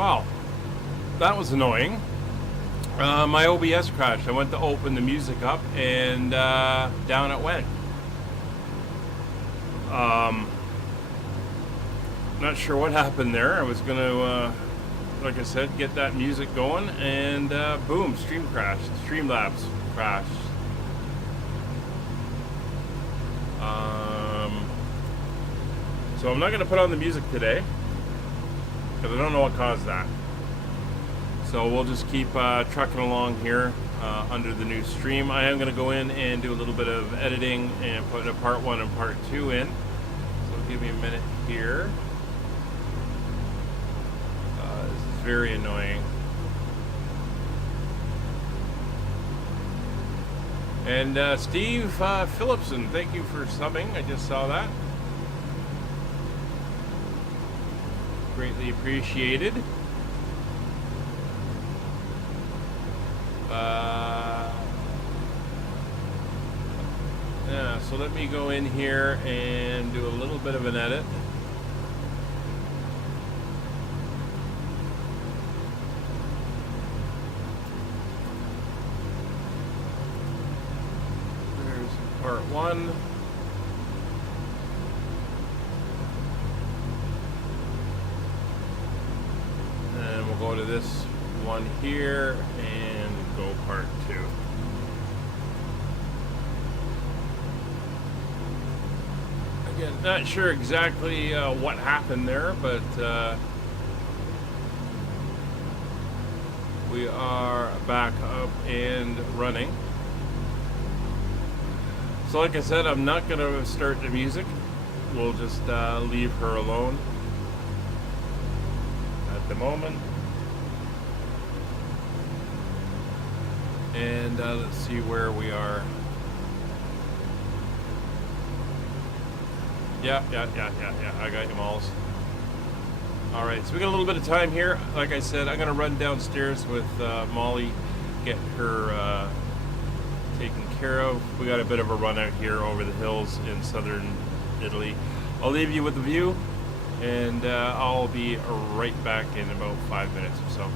Wow, that was annoying. My OBS crashed. I went to open the music up and down it went. Not sure what happened there. I was gonna, like I said, get that music going, and boom, stream crashed. Streamlabs crashed. So I'm not gonna put on the music today because I don't know what caused that. So we'll just keep trucking along here under the new stream. I am going to go in and do a little bit of editing and put a part 1 and part 2 in. So give me a minute here. This is very annoying. And Steve Phillipson, thank you for subbing. I just saw that. Greatly appreciated. Yeah, so let me go in here and do a little bit of an edit. There's part 1. And we'll go to this one here and go part 2. Again, not sure exactly what happened there, but we are back up and running. So like I said, I'm not going to start the music. We'll just leave her alone at the moment. And let's see where we are. Yeah, I got you, Malls. Alright, so we got a little bit of time here. Like I said, I'm going to run downstairs with Molly, get her taken care of. We got a bit of a run out here over the hills in southern Italy. I'll leave you with the view, and I'll be right back in about 5 minutes or so.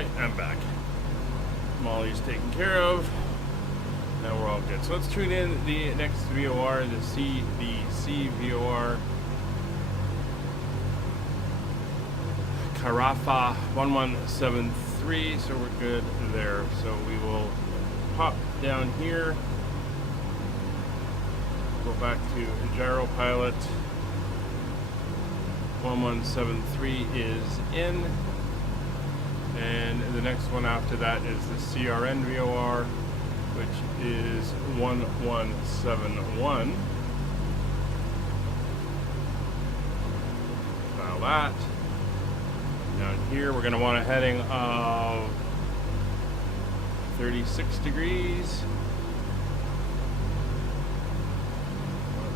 Alright, I'm back. Molly's taken care of. Now we're all good. So let's tune in the next VOR, the CBC VOR. Carafa 1173, so we're good there. So we will pop down here, go back to gyro pilot. 1173 is in, and the next one after that is the CRN VOR, which is 1171. Now that. Down here we're going to want a heading of 36 degrees.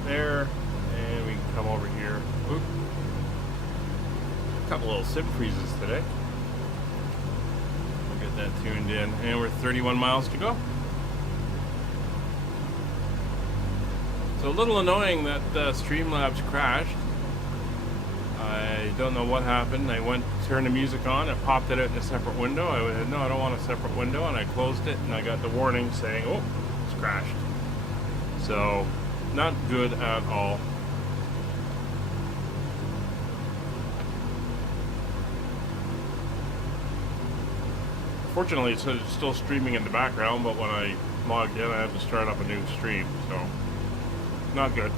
There, and we can come over here. Oop. A couple little sim freezes today. We'll get that tuned in, and we're 31 miles to go. So a little annoying that Streamlabs crashed. I don't know what happened. I went to turn the music on, it popped it out in a separate window. I said, no, I don't want a separate window, and I closed it, and I got the warning saying, oh, it's crashed. So, not good at all. Fortunately, it's still streaming in the background, but when I logged in, I had to start up a new stream, so not good.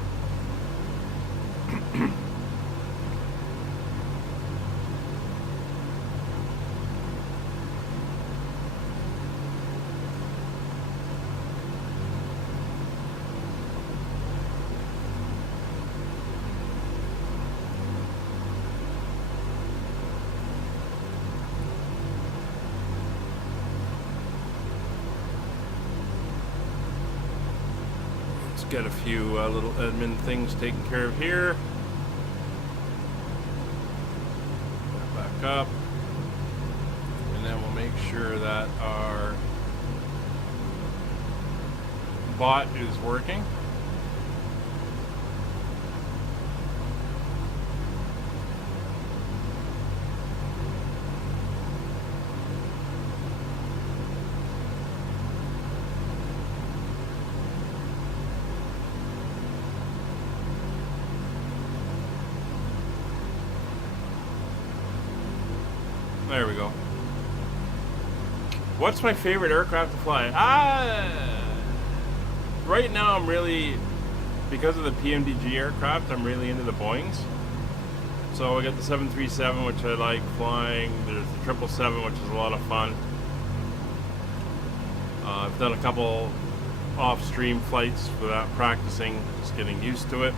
Get a few little admin things taken care of here. Back up, and then we'll make sure that our bot is working. There we go. What's my favorite aircraft to fly? Right now I'm really, because of the PMDG aircraft, I'm really into the Boeings. So I got the 737, which I like flying. There's the 777, which is a lot of fun. I've done a couple off-stream flights without practicing, just getting used to it.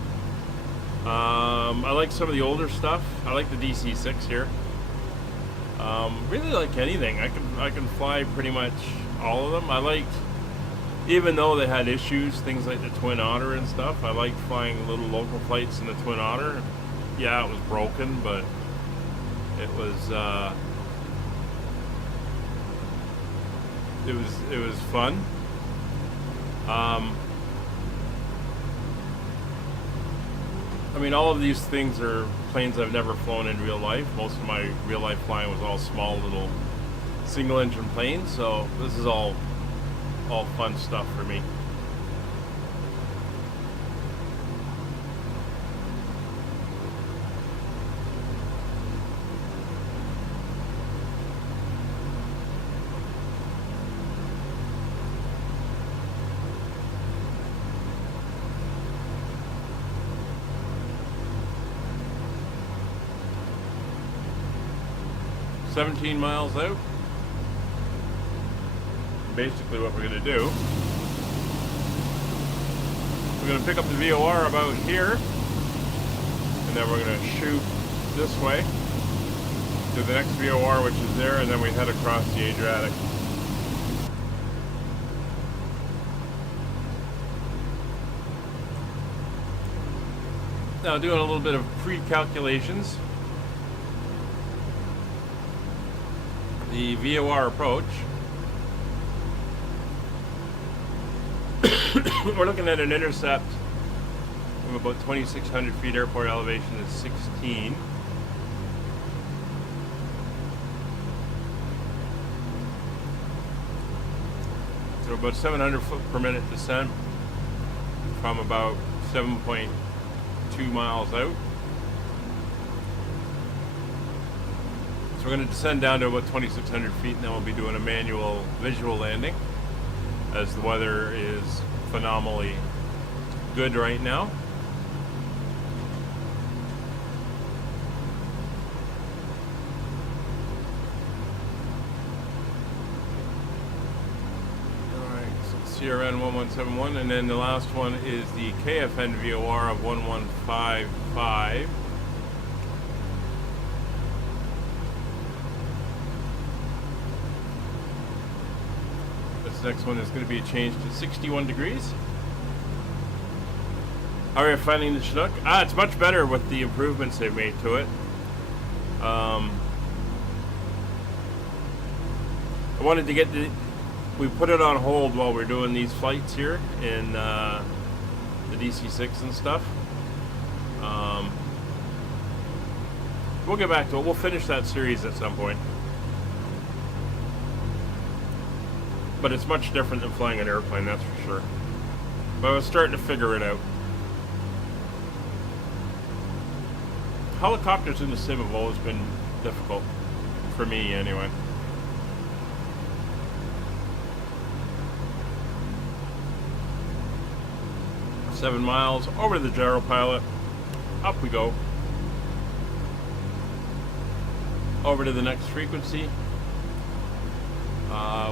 I like some of the older stuff. I like the DC-6 here. Really like anything. I can fly pretty much all of them. I liked, even though they had issues, things like the Twin Otter and stuff, I liked flying little local flights in the Twin Otter. Yeah, it was broken, but it was fun. I mean, all of these things are planes I've never flown in real life. Most of my real life flying was all small little single engine planes, so this is all fun stuff for me. $17 miles out. Basically what we're going to do, we're going to pick up the VOR about here, and then we're going to shoot this way to the next VOR, which is there, and then we head across the Adriatic. Now doing a little bit of pre-calculations. The VOR approach. We're looking at an intercept of about 2,600 feet. Airport elevation is 16. So about 700 foot per minute descent from about 7.2 miles out. So we're going to descend down to about 2,600 feet, and then we'll be doing a manual visual landing, as the weather is phenomenally good right now. CRN 1171, and then the last one is the KFN VOR of 1155. This next one is going to be a change to 61 degrees. How are you finding the Chinook? It's much better with the improvements they've made to it. I wanted to get we put it on hold while we're doing these flights here in the DC-6 and stuff. We'll get back to it. We'll finish that series at some point. But it's much different than flying an airplane, that's for sure. But I was starting to figure it out. Helicopters in the sim have always been difficult, for me anyway. Seven miles over to the gyro pilot. Up we go. Over to the next frequency,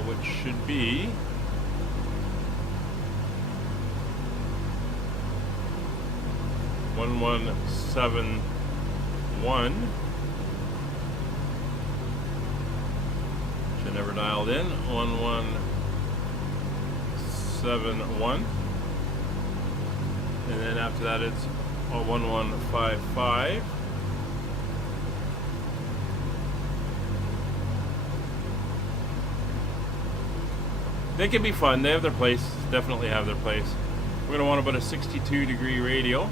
which should be 1171. Should never dialed in. 1171. And then after that it's 1155. They can be fun. They have their place. Definitely have their place. We're going to want about a 62-degree radial.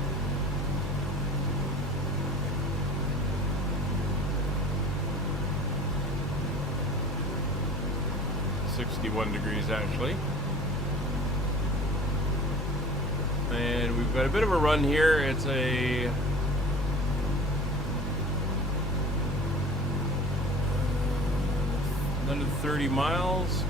(61 degrees actually). And we've got a bit of a run here. It's another 30 miles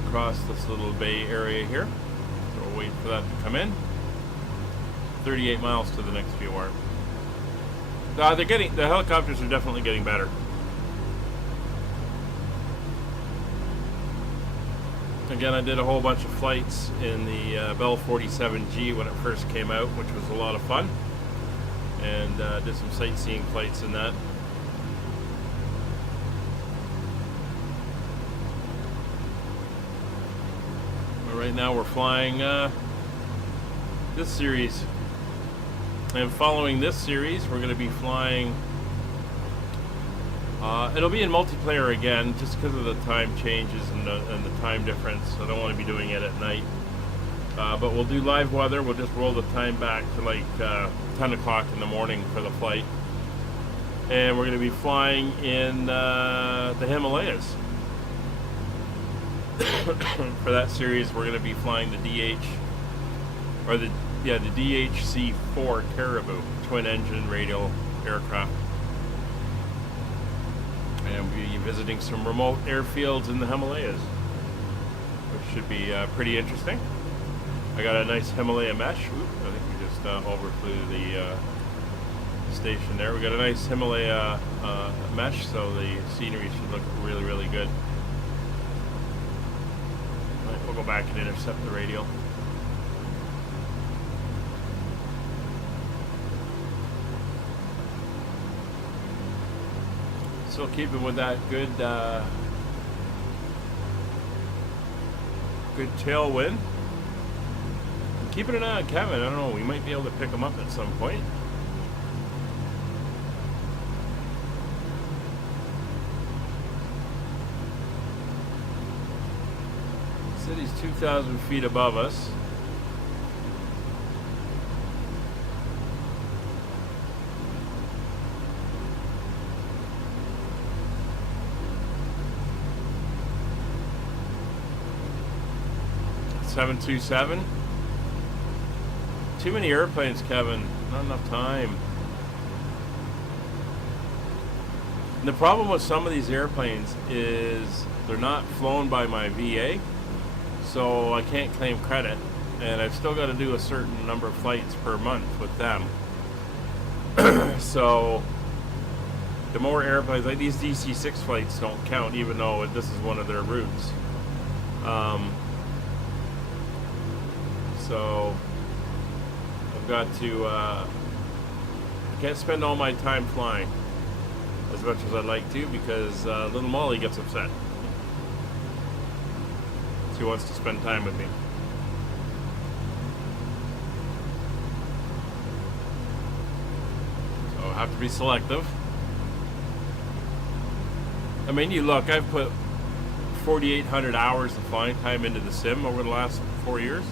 across this little bay area here. So we'll wait for that to come in. 38 miles to the next VOR. The helicopters are definitely getting better. Again, I did a whole bunch of flights in the Bell 47G when it first came out, which was a lot of fun, and did some sightseeing flights in that. But right now we're flying this series, and following this series we're going to be flying it'll be in multiplayer again, just because of the time changes and the time difference. I don't want to be doing it at night. But we'll do live weather. We'll just roll the time back to like 10 o'clock in the morning for the flight. And we're going to be flying in the Himalayas. For that series, we're going to be flying the the DHC-4 Caribou twin-engine radial aircraft. And we'll be visiting some remote airfields in the Himalayas, which should be pretty interesting. I got a nice Himalaya mesh. Oop, I think we just overflew the station there. We got a nice Himalaya mesh, so the scenery should look really, really good. All right, we'll go back and intercept the radial. Still keeping with that good tailwind. I'm keeping an eye on Kevin. I don't know, we might be able to pick him up at some point. He said he's 2,000 feet above us. 727. Too many airplanes, Kevin. Not enough time. And the problem with some of these airplanes is they're not flown by my VA, so I can't claim credit, and I've still got to do a certain number of flights per month with them. So the more airplanes, like these DC-6 flights don't count, even though this is one of their routes. So I've got to, I can't spend all my time flying as much as I'd like to, because little Molly gets upset. She wants to spend time with me. So I have to be selective. I mean, you look, I've put 4,800 hours of flying time into the sim over the last 4 years.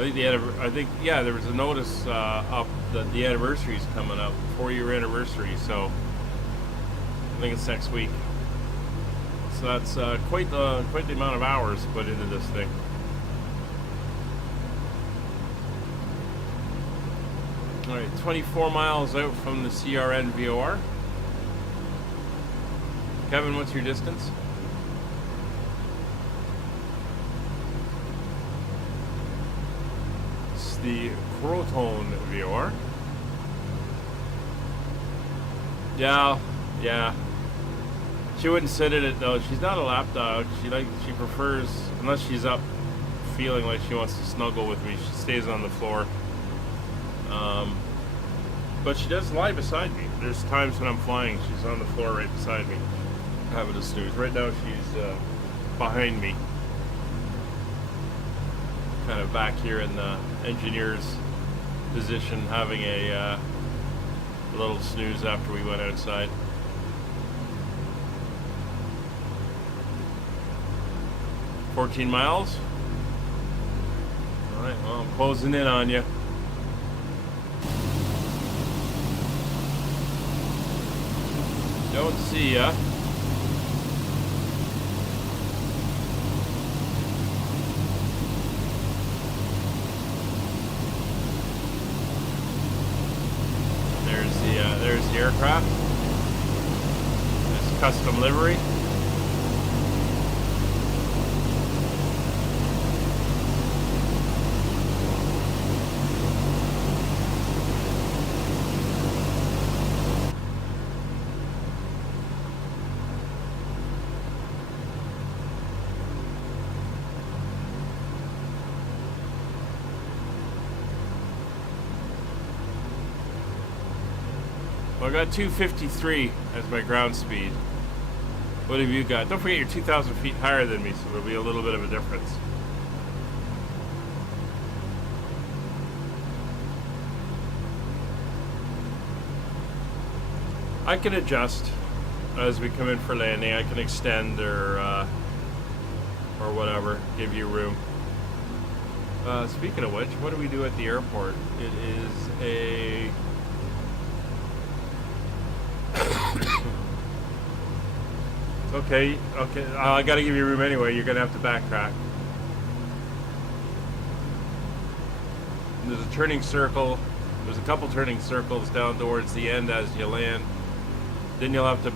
I think yeah, there was a notice up that the anniversary is coming up, 4-year anniversary. So I think it's next week. So that's quite the amount of hours put into this thing. All right, 24 miles out from the CRN VOR. Kevin, what's your distance? It's the Croton VOR. Yeah. She wouldn't sit in it though. She's not a lap dog. She prefers, unless she's up feeling like she wants to snuggle with me, she stays on the floor. But she does lie beside me. There's times when I'm flying, she's on the floor right beside me, having a snooze. Right now she's behind me, kind of back here in the engineer's position, having a little snooze after we went outside. $14 miles. All right, well, I'm closing in on you. Don't see ya. There's the aircraft. This custom livery. I got 253 as my ground speed. What have you got? Don't forget you're 2,000 feet higher than me, so there'll be a little bit of a difference. I can adjust as we come in for landing. I can extend or whatever, give you room. Speaking of which, what do we do at the airport? It is a... Okay, I gotta give you room anyway. You're gonna have to backtrack. There's a turning circle. There's a couple turning circles down towards the end as you land. Then you'll have to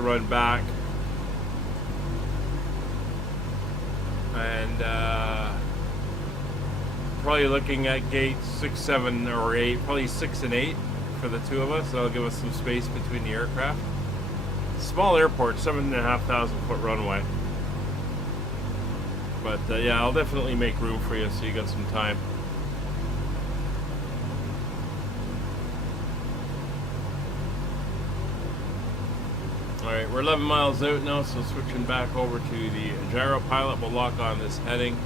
run back. And probably looking at gates 6, 7, or 8, probably 6 and 8 for the two of us. That'll give us some space between the aircraft. Small airport, 7,500 foot runway. But yeah, I'll definitely make room for you so you got some time. Alright, we're 11 miles out now, so switching back over to the gyro pilot. We'll lock on this heading.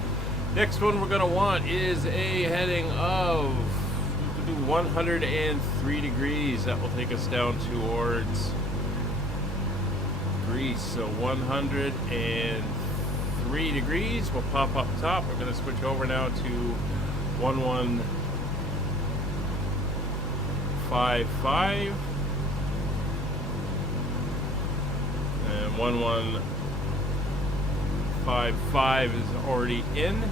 Next one we're going to want is a heading of 103 degrees. That will take us down towards Greece. So 103 degrees. We'll pop up top. We're going to switch over now to 1155 and 155 is already in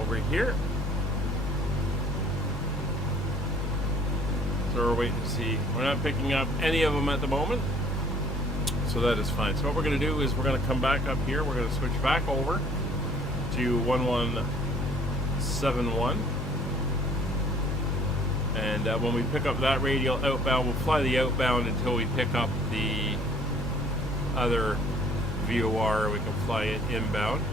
over here. So we're waiting to see. We're not picking up any of them at the moment, so that is fine. So what we're going to do is we're going to come back up here. We're going to switch back over to 1171. And when we pick up that radial outbound, we'll fly the outbound until we pick up the other VOR. We can fly it inbound.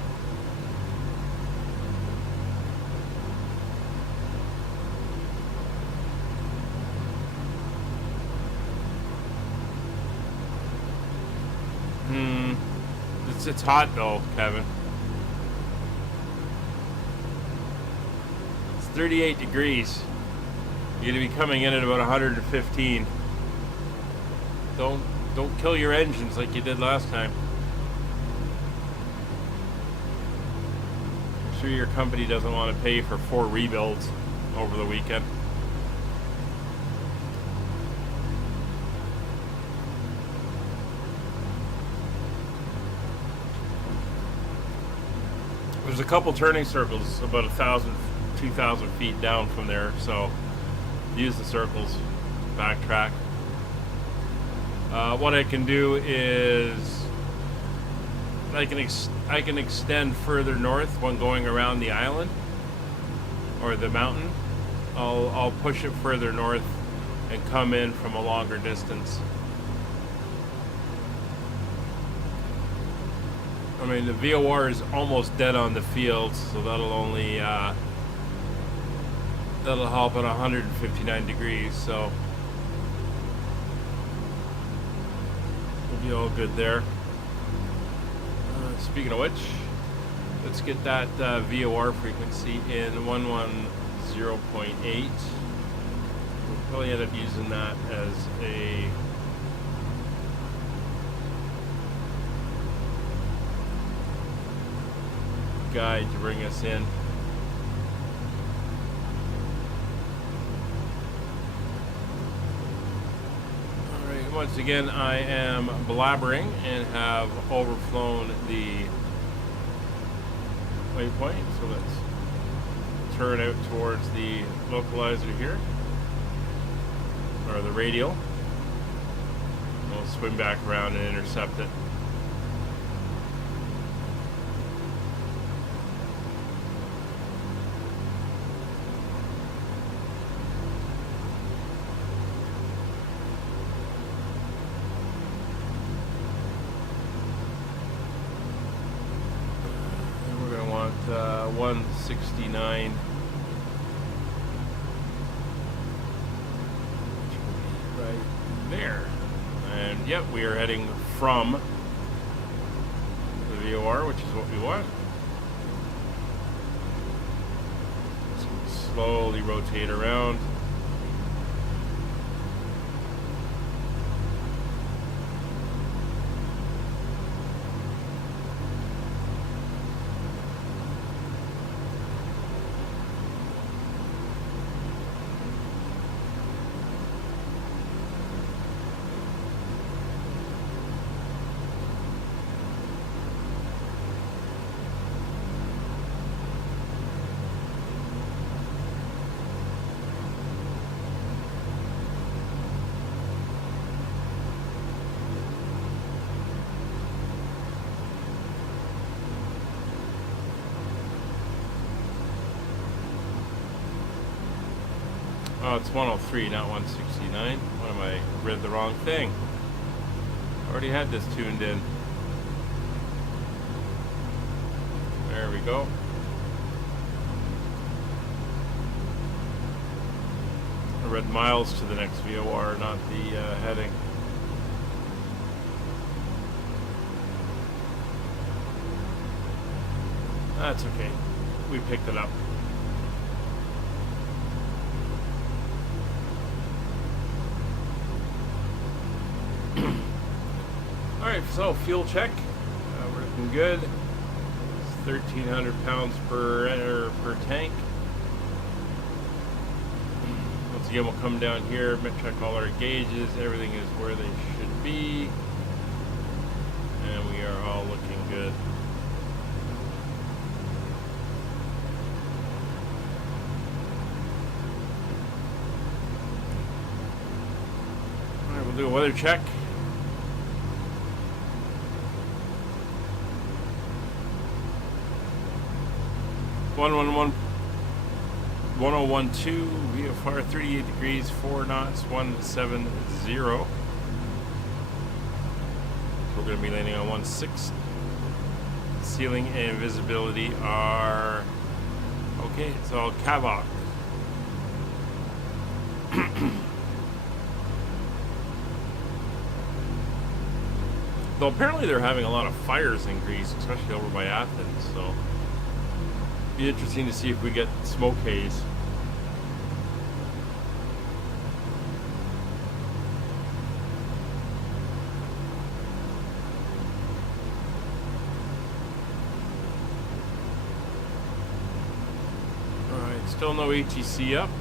It's hot though, Kevin. It's 38 degrees. You're gonna be coming in at about 115. Don't kill your engines like you did last time. I'm sure your company doesn't want to pay for 4 rebuilds over the weekend. There's a couple turning circles about 1,000, 2,000 feet down from there, so use the circles, backtrack. What I can do is I can extend further north when going around the island or the mountain. I'll push it further north and come in from a longer distance. I mean, the VOR is almost dead on the field, so that'll only that'll help at 159 degrees, so we'll be all good there. Speaking of which, let's get that VOR frequency in 110.8. We'll probably end up using that as a guide to bring us in. Alright, once again I am blabbering and have overflown the waypoint, so let's turn out towards the localizer here, or the radial. We'll swing back around and intercept it. And we're going to want 169. Right there. And yep, we are heading from the VOR, which is what we want. So slowly rotate around. Oh, it's 103, not 169. What am I? Read the wrong thing. Already had this tuned in. There we go. I read miles to the next VOR, not the heading. That's okay. We picked it up. Alright, so fuel check. We're looking good. It's 1,300 pounds per tank. Once again, we'll come down here, check all our gauges. Everything is where they should be. And we are all looking good. Weather check. One 1012, VFR 38 degrees, 4 knots, 170. So we're going to be landing on 16. Ceiling and visibility are okay. It's all Kavak. Though apparently they're having a lot of fires in Greece, especially over by Athens. So it'll be interesting to see if we get smoke haze. Alright, still no ATC up.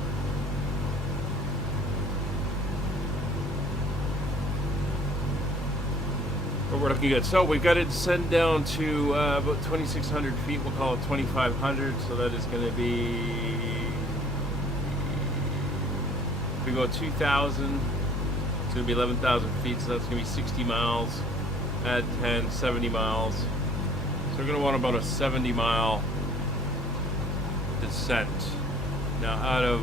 We're looking good. So we've got to descend down to about 2,600 feet. We'll call it 2,500. So that is going to be, if we go 2,000, it's going to be 11,000 feet. So that's going to be 60 miles. Add 10, 70 miles. So we're going to want about a 70-mile descent. Now out of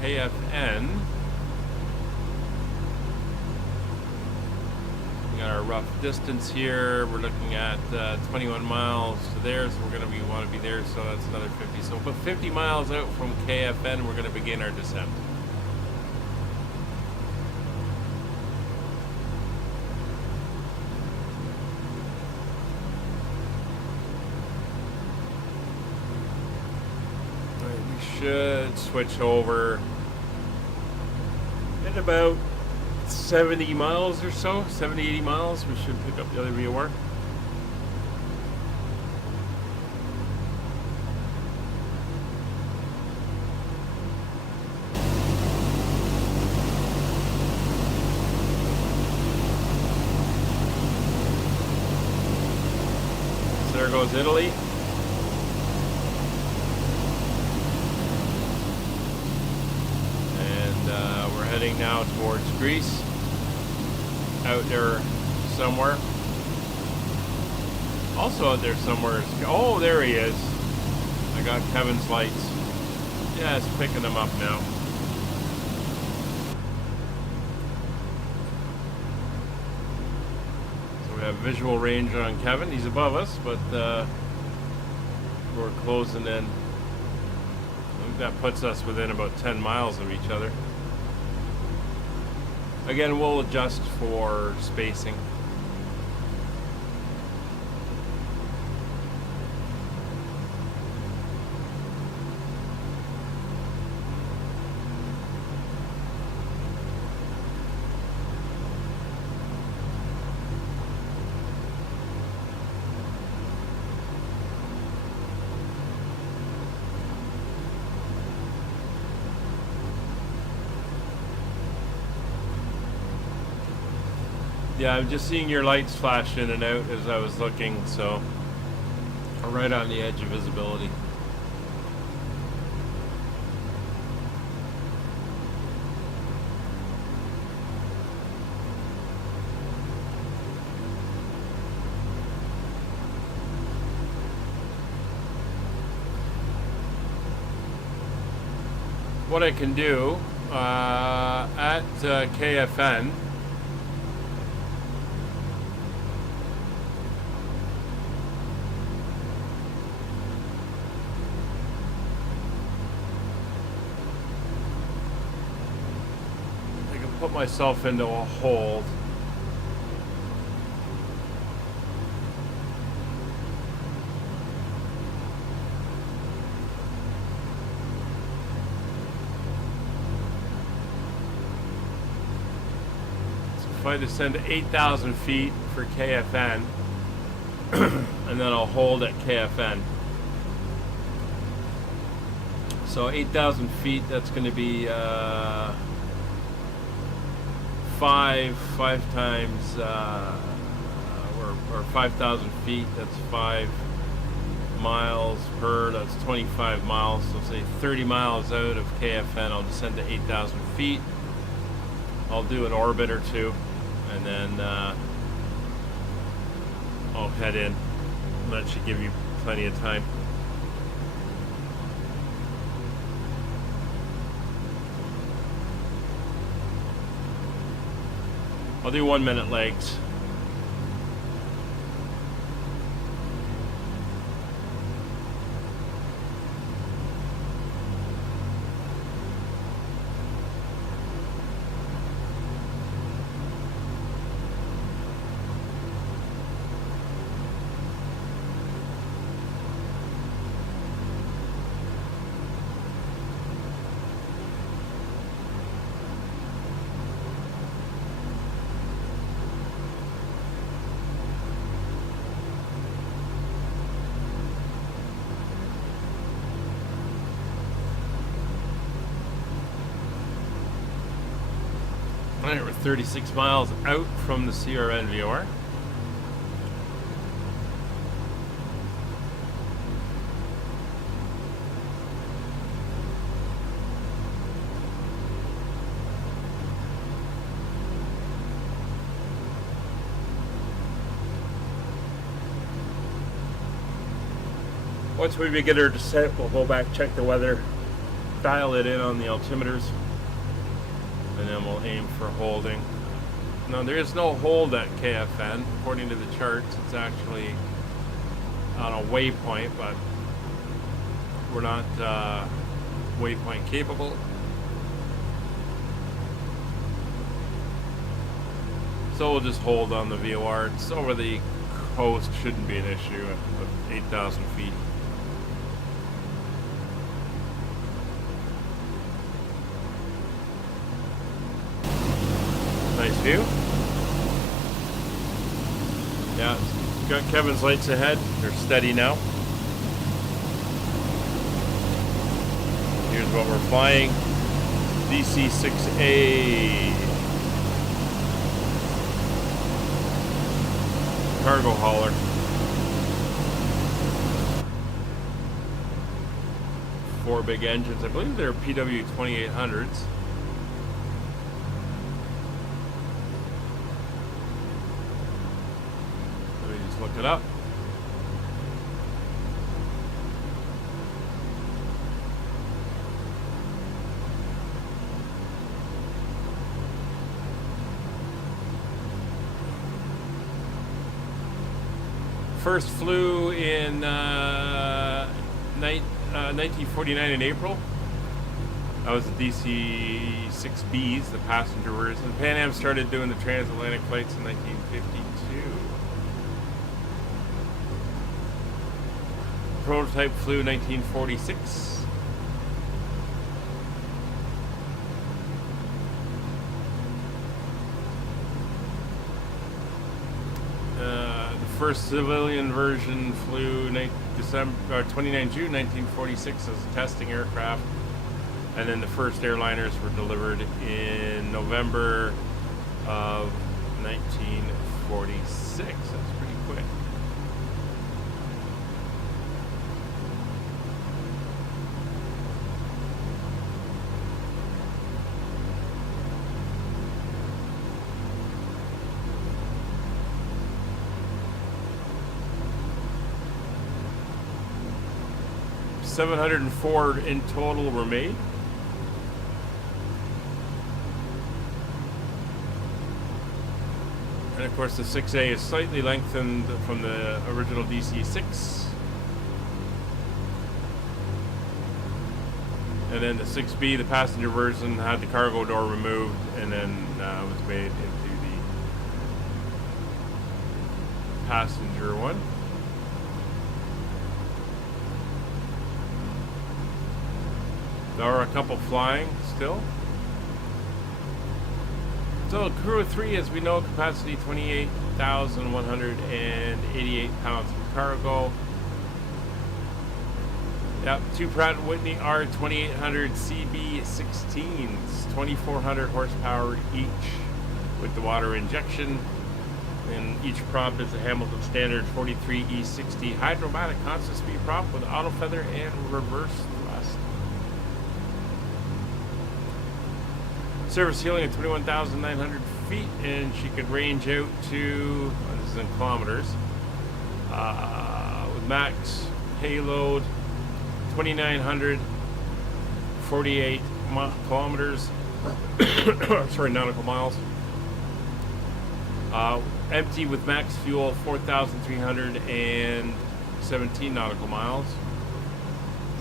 KFN, our rough distance here, we're looking at 21 miles to there, so we're going to want to be there, so that's another 50. So about 50 miles out from KFN, we're going to begin our descent. All right, we should switch over in about 70 miles or so, 70, 80 miles, we should pick up the other VOR. So there goes Italy. And we're heading now towards Greece. Out there somewhere. Also out there somewhere is, oh, there he is. I got Kevin's lights. Yeah, it's picking them up now. So we have visual range on Kevin. He's above us, but we're closing in. I think that puts us within about 10 miles of each other. Again, we'll adjust for spacing. Yeah, I'm just seeing your lights flash in and out as I was looking, so I'm right on the edge of visibility. What I can do at KFN, put myself into a hold. So if I descend to 8,000 feet for KFN, and then I'll hold at KFN. So 8,000 feet, that's going to be five times, or 5,000 feet, that's 5 miles per, that's 25 miles, so say 30 miles out of KFN, I'll descend to 8,000 feet. I'll do an orbit or two, and then I'll head in. That should give you plenty of time. I'll do 1 minute legs. Alright, we're 36 miles out from the CRN VOR. Once we begin our descent, we'll go back, check the weather, dial it in on the altimeters, and then we'll aim for holding. Now, there is no hold at KFN. According to the charts, it's actually on a waypoint, but we're not waypoint capable. So we'll just hold on the VOR. It's over the coast, shouldn't be an issue at 8,000 feet. Nice view. Yeah, got Kevin's lights ahead. They're steady now. Here's what we're flying. DC-6A. Cargo hauler. Four big engines. I believe they're PW 2800s. Look it up. First flew in 1949 in April. That was the DC-6Bs, the passenger version. Pan Am started doing the transatlantic flights in 1952. Prototype flew 1946. The first civilian version flew 29 June 1946 as a testing aircraft, and then the first airliners were delivered in November of 1946. That's pretty quick. $704 in total were made. And of course the 6A is slightly lengthened from the original DC-6. And then the 6B, the passenger version, had the cargo door removed and then was made into the passenger one. There are a couple flying still. So crew of 3, as we know, capacity 28,188 pounds of cargo. Yep, 2 Pratt & Whitney R2800 CB16s, 2,400 horsepower each with the water injection. And each prop is a Hamilton Standard 43E60 hydromatic constant speed prop with auto feather and reverse thrust. Surface ceiling at 21,900 feet, and she could range out to, this is in kilometers, with max payload 2,948 kilometers, sorry, nautical miles. Empty with max fuel 4,317 nautical miles.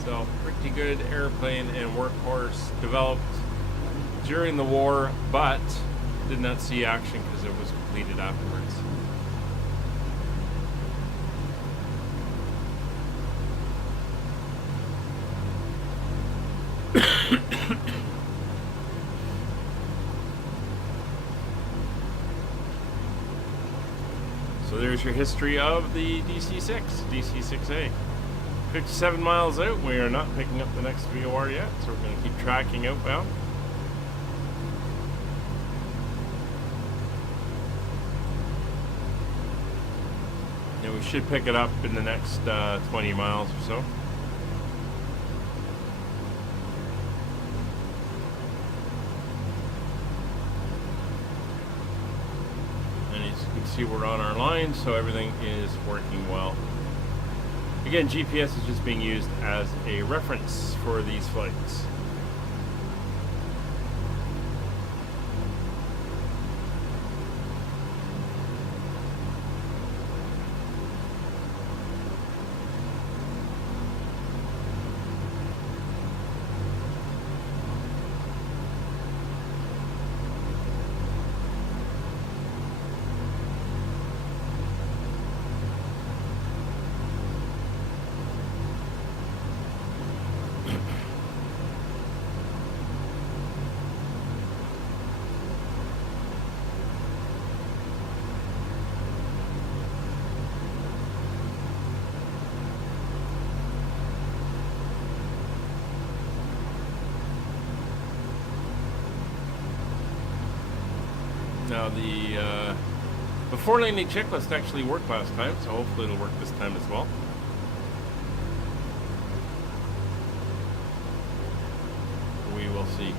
So pretty good airplane and workhorse, developed during the war, but did not see action because it was completed afterwards. So there's your history of the DC-6, DC-6A. 57 miles out, we are not picking up the next VOR yet, so we're going to keep tracking outbound. And we should pick it up in the next 20 miles or so. And as you can see, we're on our line, so everything is working well. Again, GPS is just being used as a reference for these flights. Now the before landing checklist actually worked last time, so hopefully it'll work this time as well. We will see.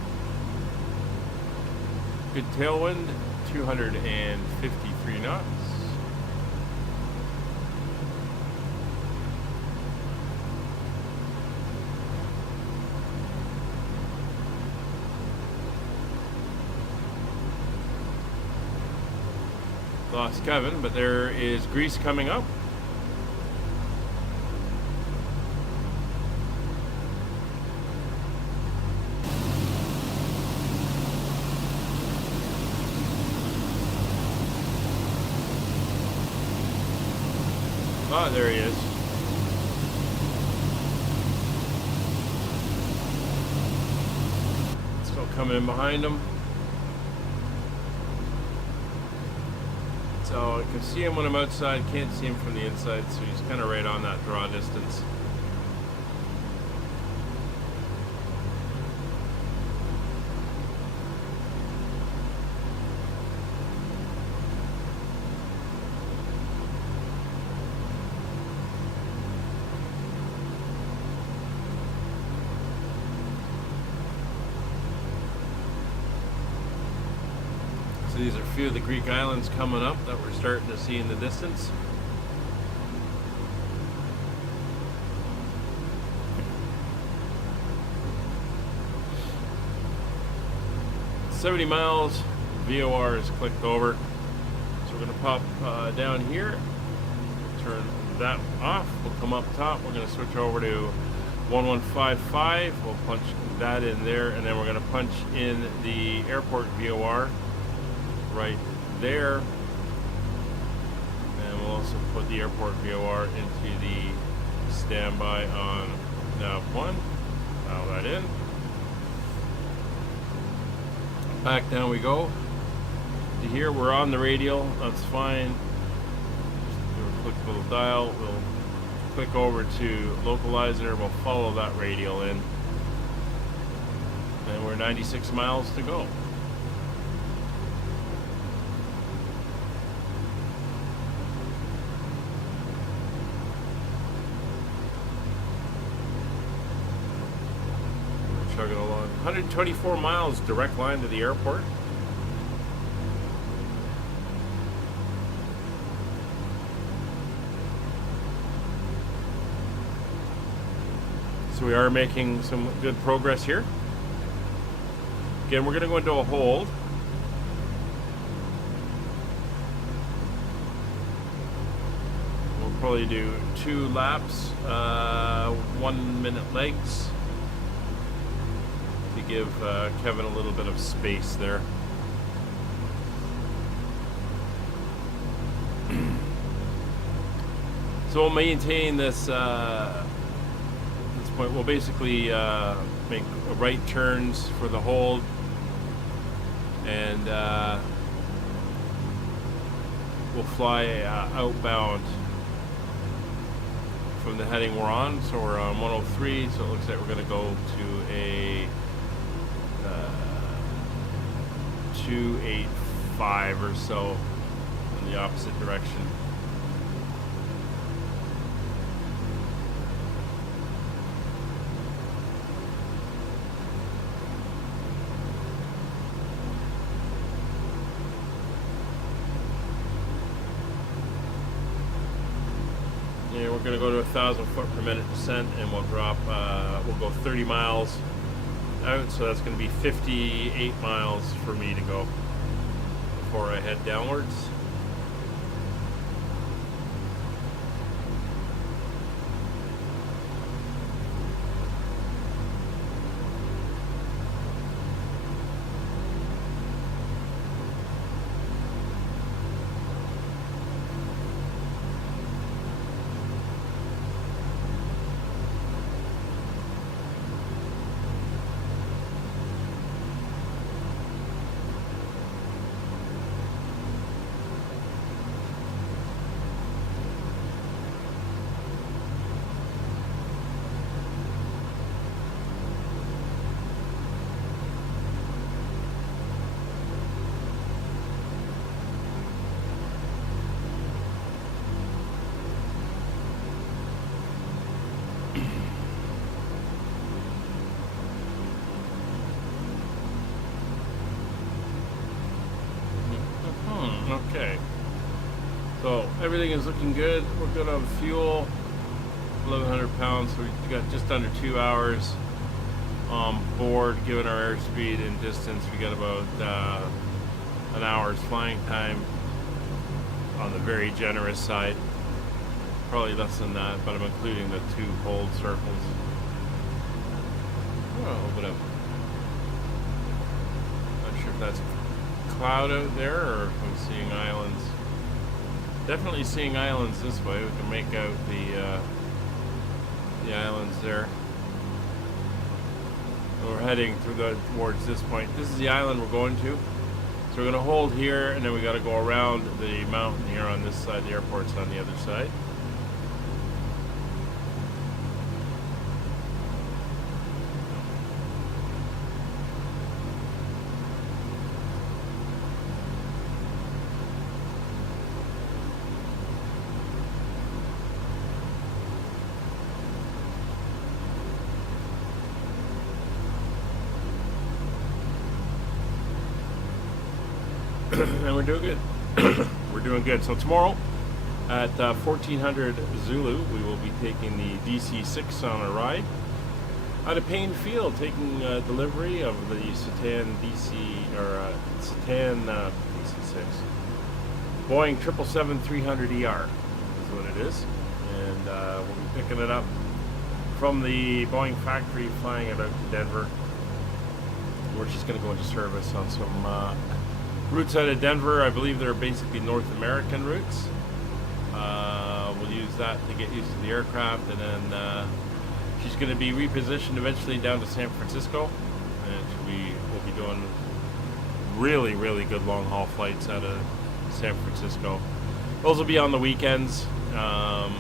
Good tailwind, 253 knots. Lost Kevin, but there is Greece coming up. Ah, there he is. Still coming in behind him. So I can see him when I'm outside, can't see him from the inside, so he's kind of right on that draw distance. So these are a few of the Greek islands coming up that we're starting to see in the distance. "70 miles, VOR is clicked over. So we're going to pop down here, turn that off, we'll come up top, we're going to switch over to 1155, we'll punch that in there, and then we're going to punch in the airport VOR right there, and we'll also put the airport VOR into the standby on nav 1. Dial that in. Back down we go to here. We're on the radial, that's fine. Just do a quick little dial, we'll click over to localizer, we'll follow that radial in, and we're 96 miles to go. Chugging along. 124 miles direct line to the airport. So we are making some good progress here. Again, we're going to go into a hold. We'll probably do 2 laps, 1 minute legs, to give Kevin a little bit of space there. So we'll maintain this point. We'll basically make right turns for the hold, and we'll fly outbound from the heading we're on. So we're on 103, so it looks like we're going to go to a 285 or so in the opposite direction. Yeah, we're going to go to 1,000 foot per minute descent, and we'll drop, we'll go 30 miles out, so that's going to be 58 miles for me to go before I head downwards. Okay, so everything is looking good. We're good on fuel, 1,100 pounds, so we've got just under 2 hours on board. Given our airspeed and distance, we got about an hour's flying time on the very generous side. Probably less than that, but I'm including the 2 hold circles. I'll open up. Not sure if that's cloud out there or if I'm seeing islands. Definitely seeing islands this way. We can make out the islands there. And we're heading towards this point. This is the island we're going to. So we're going to hold here, and then we got to go around the mountain here on this side. The airport's on the other side. And we're doing good. We're doing good. So tomorrow at 1400 Zulu, we will be taking the DC-6 on a ride out of Payne Field, taking delivery of the Satan DC-6. Boeing 777-300ER is what it is. And we'll be picking it up from the Boeing factory, flying it out to Denver. We're just going to go into service on some routes out of Denver. I believe they're basically North American routes. We'll use that to get used to the aircraft, and then she's going to be repositioned eventually down to San Francisco, and we'll be doing really, really good long haul flights out of San Francisco. Those will be on the weekends, and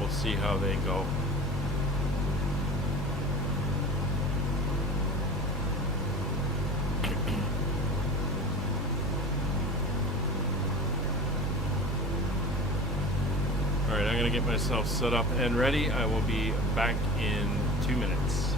we'll see how they go. Alright, I'm going to get myself set up and ready. I will be back in 2 minutes.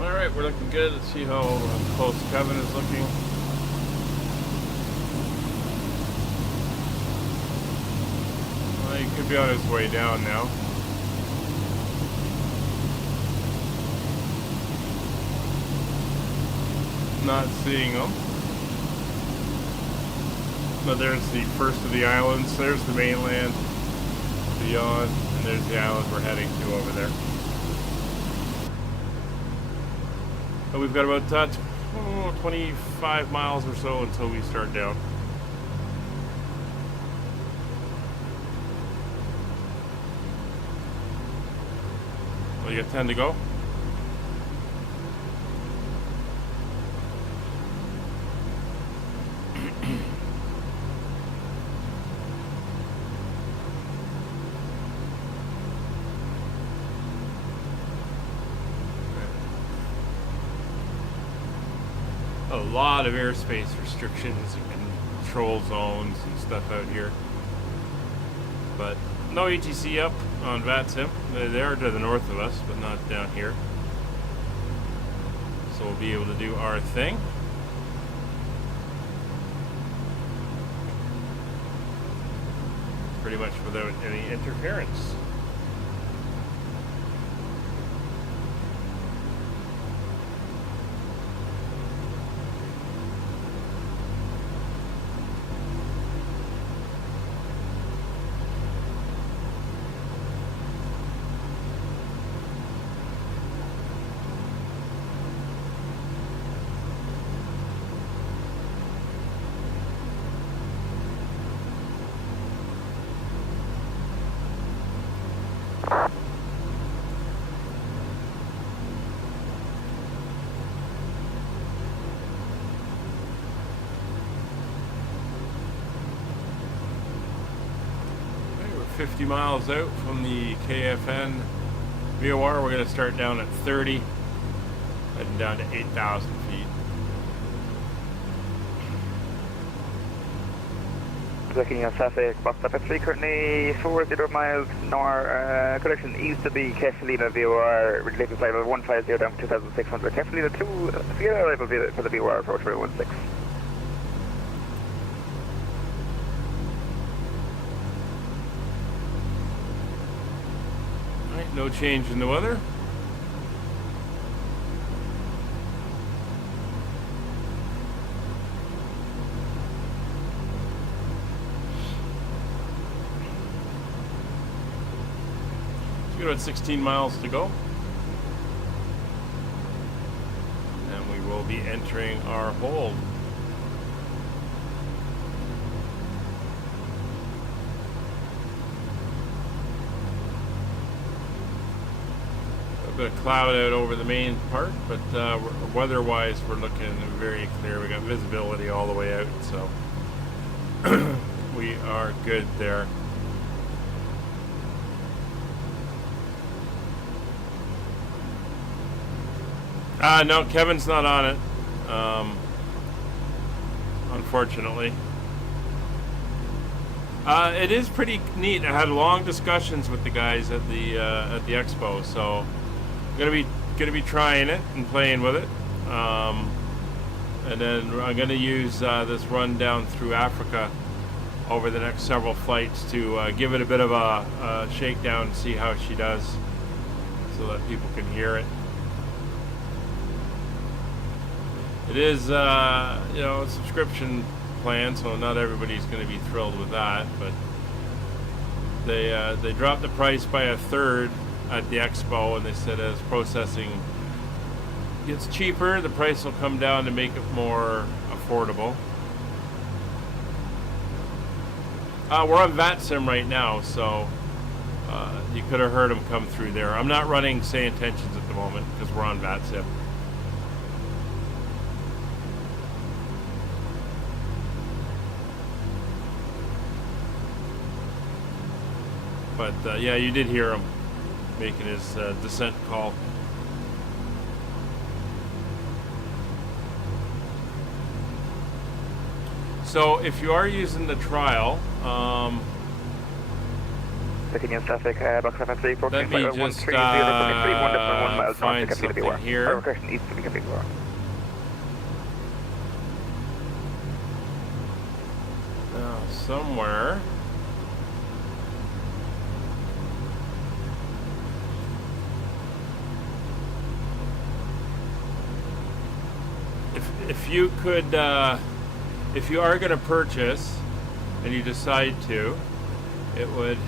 Alright, we're looking good. Let's see how close Kevin is looking. Well, he could be on his way down now. Not seeing him. But there's the first of the islands. There's the mainland beyond, and there's the island we're heading to over there. So we've got about 25 miles or so until we start down. Well, you got 10 to go? A lot of airspace restrictions and control zones and stuff out here. But but no ETC up on VATSim. They are to the north of us, but not down here. So we'll be able to do our thing. Pretty much without any interference. We're 50 miles out from the KFN VOR. We're going to start down at 30, heading down to 8,000 feet. Zakynthos traffic, box up at 3, currently 40 miles north, correction, east of the Capetown VOR, related flight level 150 down to 2,600, Capetown 2, Sierra arrival for the VOR approach for 16. Alright, no change in the weather. We've got 16 miles to go, and we will be entering our hold. A bit of cloud out over the main part, but weather-wise, we're looking very clear. We got visibility all the way out, so we are good there. No, Kevin's not on it, unfortunately. It is pretty neat. I had long discussions with the guys at the expo, so I'm gonna be trying it and playing with it, and then I'm gonna use this run down through Africa over the next several flights to give it a bit of a shakedown and see how she does, so that people can hear it. It is, you know, a subscription plan, so not everybody's going to be thrilled with that. But they dropped the price by a third at the expo, and they said as processing gets cheaper, the price will come down to make it more affordable. We're on VATSim right now, so you could have heard them come through there. I'm not running Say Intentions at the moment because we're on VATSim. But yeah, you did hear him making his descent call. So if you are using the trial, Zakynthos traffic, box up at 3, let me just find something here. Now, somewhere. If you could, if you are going to purchase, and you decide to, it would.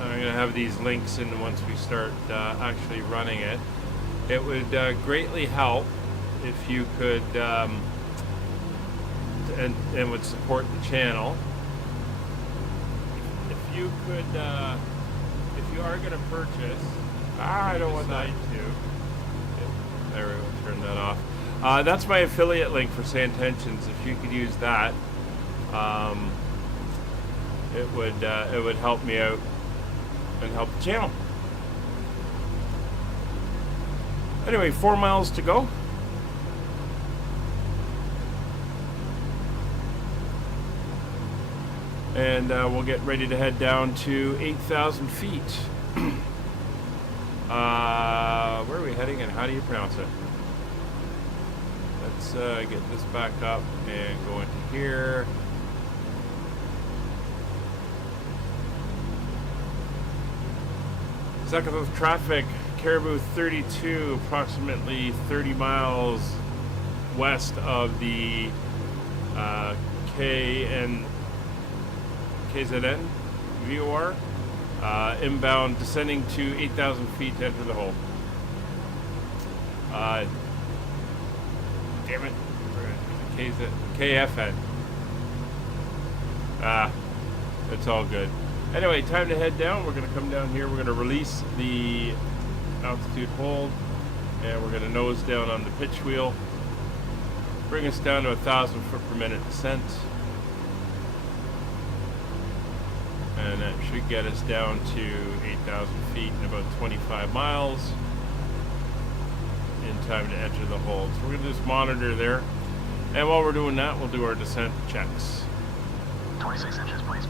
I'm going to have these links in once we start actually running it. It would greatly help if you could, and would support the channel. If you could, if you are going to purchase, I don't want that to. There we go. Turn that off. That's my affiliate link for Say Intentions. If you could use that, it would help me out and help the channel. Anyway, 4 miles to go. and we'll get ready to head down to 8,000 feet. Where are we heading and how do you pronounce it? Let's get this back up and go into here. Zakynthos traffic, Caribou 32, approximately 30 miles west of the KZN VOR. Inbound, descending to 8,000 feet to enter the hole. Damn it. KFN. It's all good. Anyway, time to head down. We're going to come down here. We're going to release the altitude hold, and we're going to nose down on the pitch wheel. Bring us down to 1,000 foot per minute descent. And that should get us down to 8,000 feet in about 25 miles in time to enter the hold. So we're going to just monitor there. And while we're doing that, we'll do our descent checks. 26 inches, please.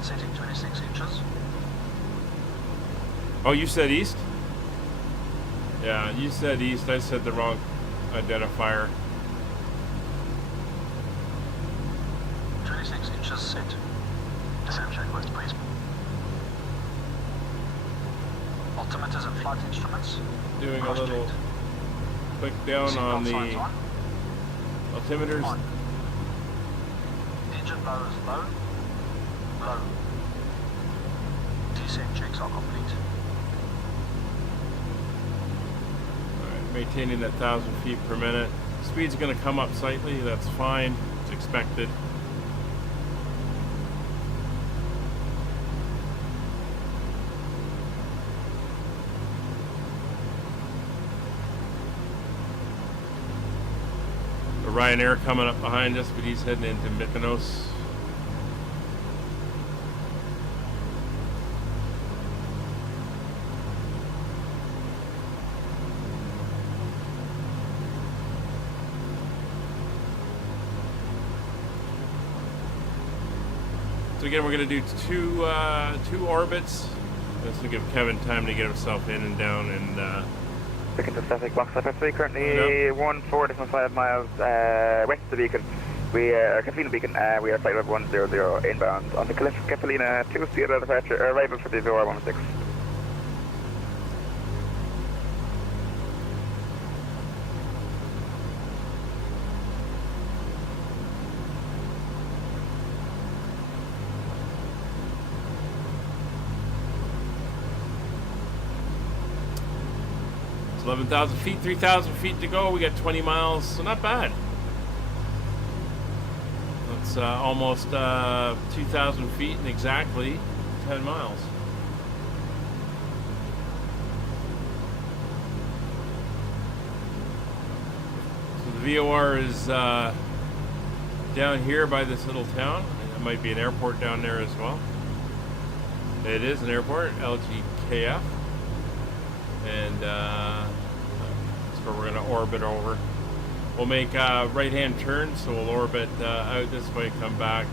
Setting 26 inches. Oh, you said east? Yeah, you said east. I said the wrong identifier. 26 inches set. Descent checklist, please. Altimeters and flight instruments. Doing a little click down on the altimeters. On. Engine low is low. Low. Descent checks are complete. Alright, maintaining that 1,000 feet per minute. Speed's going to come up slightly. That's fine. It's expected. Ryanair coming up behind us, but he's heading into Mykonos. So again, we're going to do two orbits. This will give Kevin time to get himself in and down and Zakynthos traffic, box FF3, currently 1.4.5 miles west of the beacon. We are Catalina beacon, we are flight level 100 inbound on the Catalina 2 Sierra departure, arrival for the VOR 116. It's 11,000 feet, 3,000 feet to go. We got 20 miles, so not bad. That's almost 2,000 feet and exactly 10 miles. So the VOR is down here by this little town. There might be an airport down there as well. It is an airport, LGZA. And that's where we're going to orbit over. We'll make a right-hand turn, so we'll orbit out this way, come back.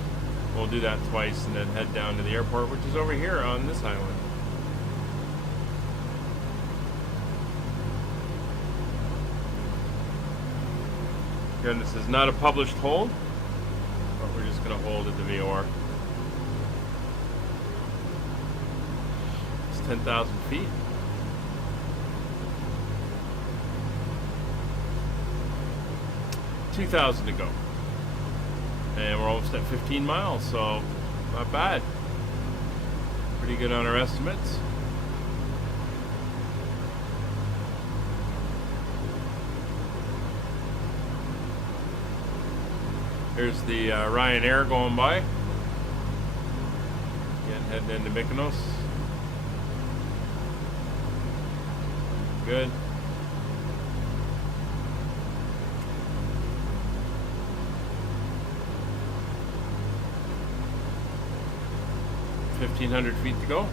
We'll do that twice and then head down to the airport, which is over here on this island. Again, this is not a published hold, but we're just going to hold at the VOR. It's 10,000 feet. 2,000 to go. And we're almost at 15 miles, so not bad. Pretty good on our estimates. Here's the Ryanair going by. Again, heading into Mykonos. Good. $1,500 feet to go.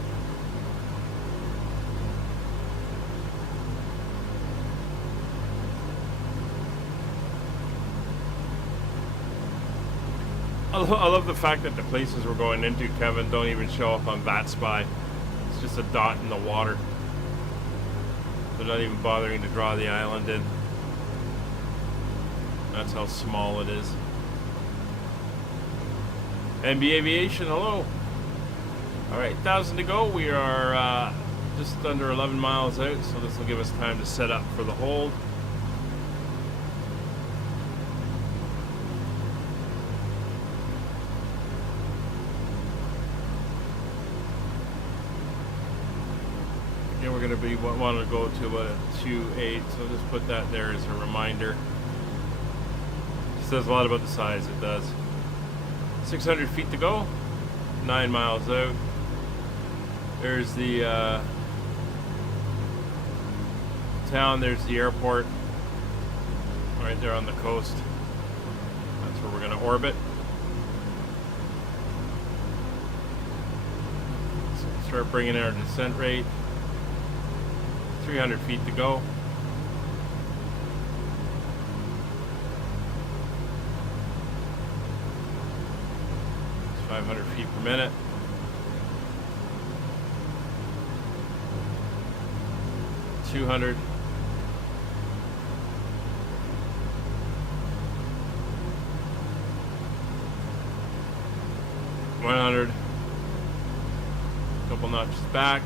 I love the fact that the places we're going into, Kevin, don't even show up on VATSim. It's just a dot in the water. They're not even bothering to draw the island in. That's how small it is. NB Aviation, hello. Alright, 1,000 to go. We are just under 11 miles out, so this will give us time to set up for the hold. We're going to be wanting to go to a 2.8, so just put that there as a reminder. It says a lot about the size, it does. 600 feet to go, 9 miles out. There's the town, there's the airport, right there on the coast. That's where we're going to orbit. So start bringing our descent rate. 300 feet to go. It's 500 feet per minute. $200. $100. Couple notches back.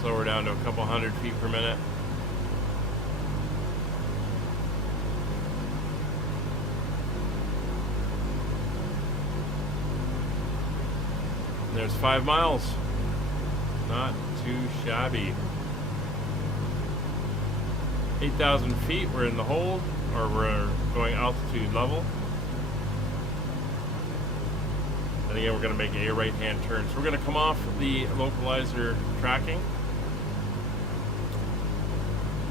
Slower down to a couple hundred feet per minute. And there's 5 miles. Not too shabby. 8,000 feet, we're in the hold, or we're going altitude level. And again, we're going to make a right-hand turn. So we're going to come off the localizer tracking.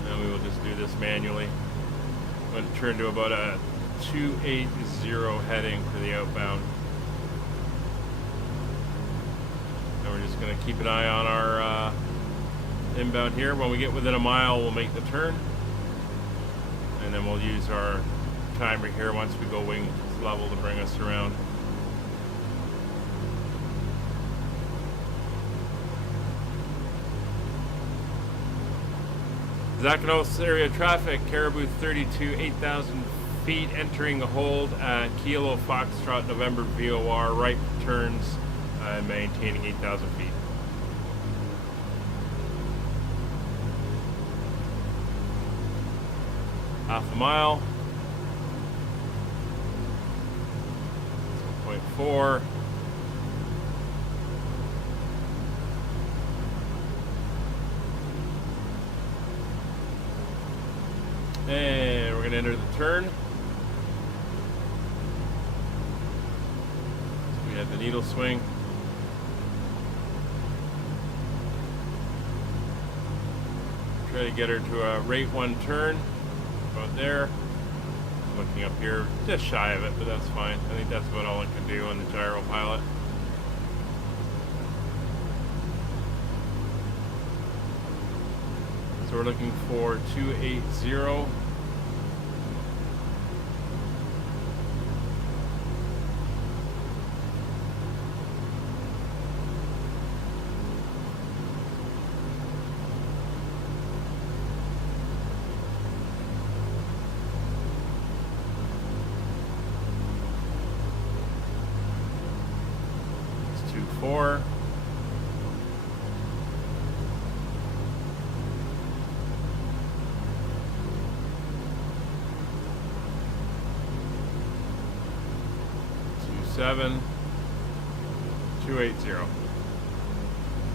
And we will just do this manually. I'm going to turn to about a 280 heading for the outbound. And we're just going to keep an eye on our inbound here. When we get within a mile, we'll make the turn. And then we'll use our timer here once we go wing level to bring us around. Zakynthos area traffic, Caribou 32, 8,000 feet, entering the hold at Kilo Foxtrot November VOR, right turns, maintaining 8,000 feet. Half a mile, 0.4. And we're going to enter the turn. So we have the needle swing. Try to get her to a rate 1 turn. About there. Looking up here, just shy of it, but that's fine. I think that's about all it can do on the gyro pilot. So we're looking for 280. It's 24. Seven, 280.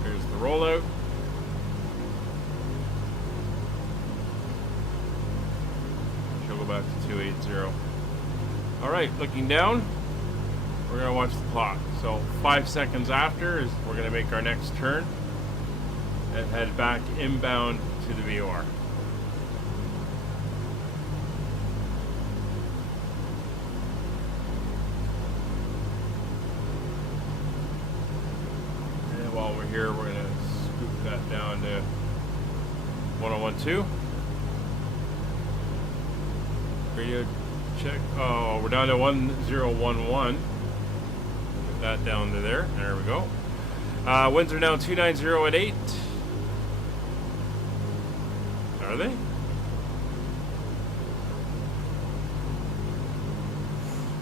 Here's the rollout. She'll go back to 280. All right, looking down, we're gonna watch the clock. So 5 seconds after is we're gonna make our next turn and head back inbound to the VOR. While we're here, we're going to scoop that down to 1012. Radio check. Oh, we're down to 1011. Put that down to there. There we go. Winds are now 290 at 8. Are they?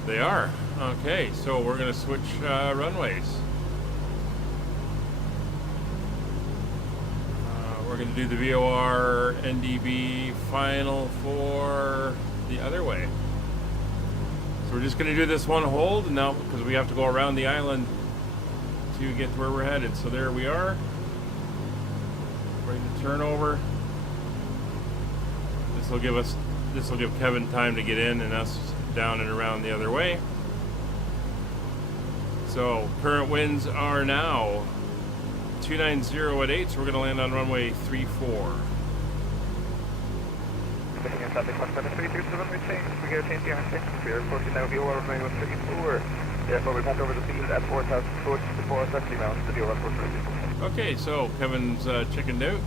They are. Okay, so we're going to switch runways. We're going to do the VOR NDB final for the other way. So we're just going to do this one hold now because we have to go around the island to get to where we're headed. So there we are. Bring the turnover. This will give Kevin time to get in and us down and around the other way. So current winds are now 290 at 8, so we're going to land on runway 34. Looking at traffic 173 to the runway change. We get a change behind change. We are approaching now VOR runway 134. Therefore, we pass over the field at 4,000 foot before safety mounts to VOR 134. Okay, so Kevin's chickened out.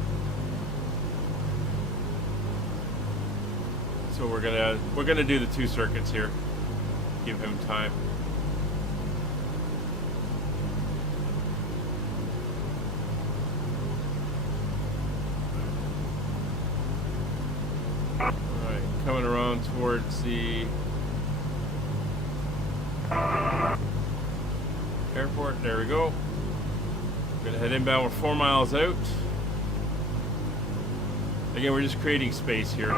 So we're gonna do the 2 circuits here. Give him time. Alright, coming around towards the airport. There we go. We're gonna head inbound. We're 4 miles out. Again, we're just creating space here.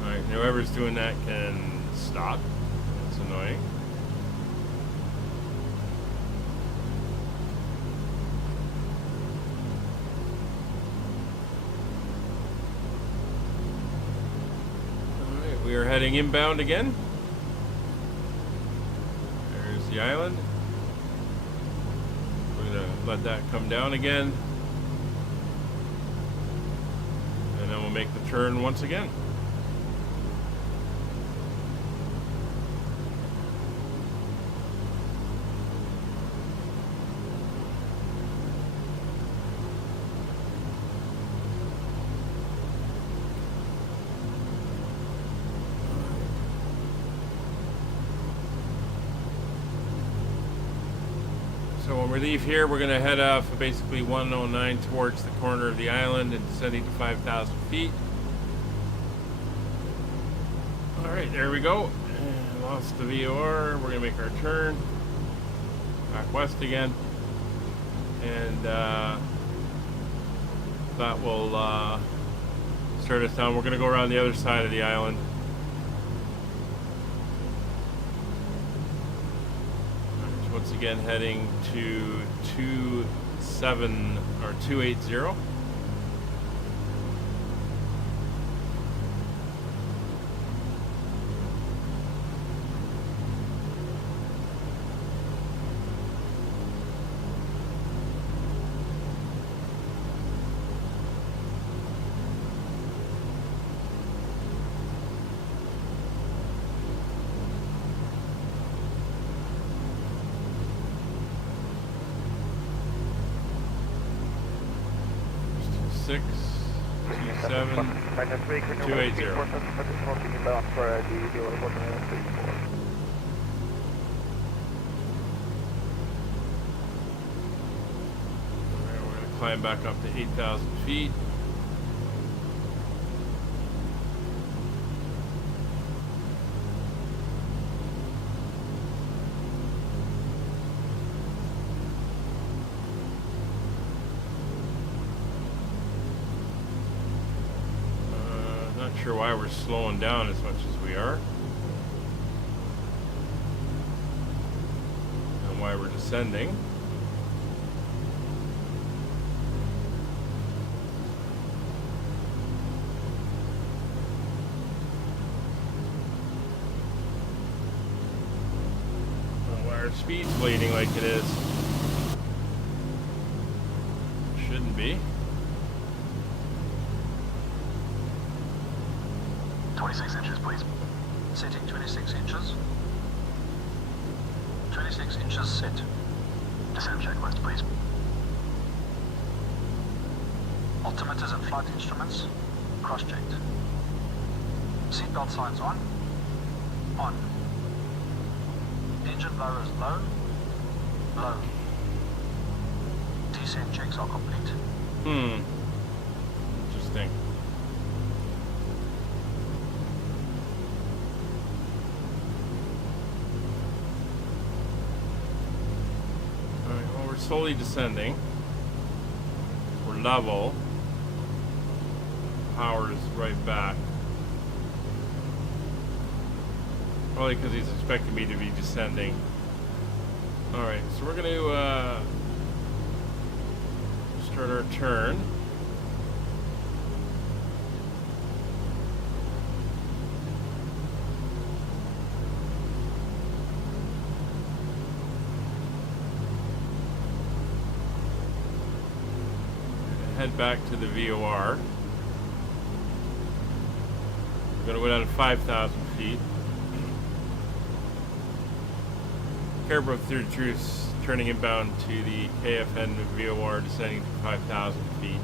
Alright, whoever's doing that can stop. That's annoying. Alright, we are heading inbound again. There's the island. We're going to let that come down again. And then we'll make the turn once again. So when we leave here, we're going to head off basically 109 towards the corner of the island and descending to 5,000 feet. Alright, there we go. And lost the VOR. We're going to make our turn back west again. And that will start us down. We're going to go around the other side of the island. Once again, heading to 280. Six, 27, 280. We're going to climb back up to 8,000 feet. Sure why we're slowing down as much as we are and why we're descending. Why our speed's bleeding like it is. Shouldn't be. 26 inches, please. Setting 26 inches. 26 inches set. Descent checklist, please. Altimeters and flight instruments cross-checked. Seatbelt signs on. On. Engine blowers low. Low. Descent checks are complete. Interesting. Alright, well, we're slowly descending. We're level. Power is right back. Probably because he's expecting me to be descending. Alright, so we're going to start our turn. Head back to the VOR. We're going to go down to 5,000 feet. Caribou 32 is turning inbound to the KFN VOR, descending to 5,000 feet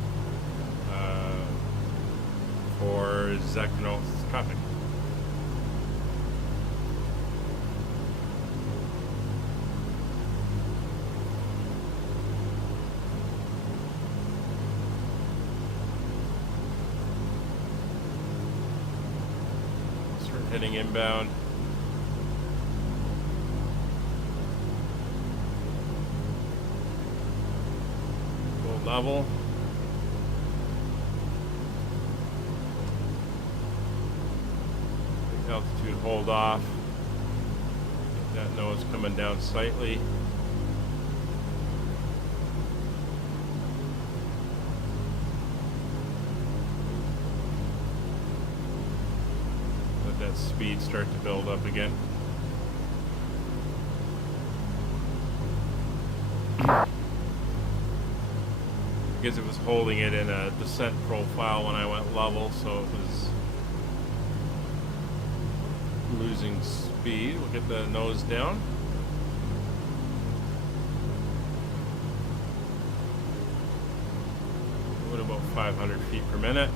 for Zakynthos traffic. Start heading inbound. Level. Altitude hold off. Get that nose coming down slightly. Let that speed start to build up again. Because it was holding it in a descent profile when I went level, so it was losing speed. We'll get the nose down. At about 500 feet per minute.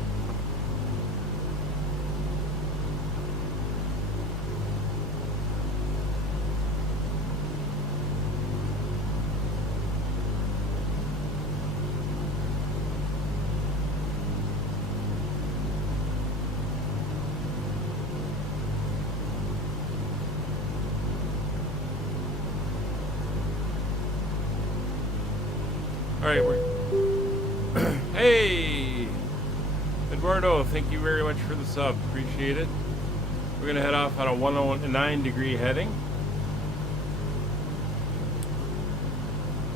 Alright, hey! Eduardo, thank you very much for the sub. Appreciate it. We're going to head off on a 109 degree heading.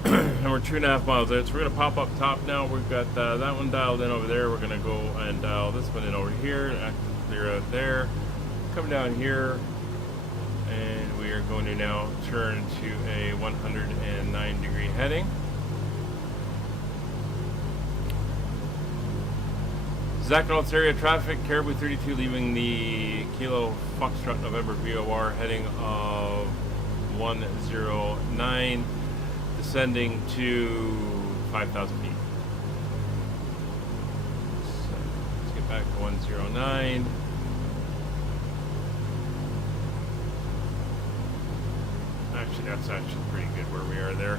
And we're 2.5 miles out. So we're going to pop up top now. We've got that one dialed in over there. We're going to go and dial this one in over here. Clear out there. Come down here. And we are going to now turn to a 109 degree heading. Zakynthos area traffic, Caribou 32 leaving the Kilo Foxtrot November VOR heading of 109, descending to 5,000 feet. So let's get back to 109. Actually, that's actually pretty good where we are there,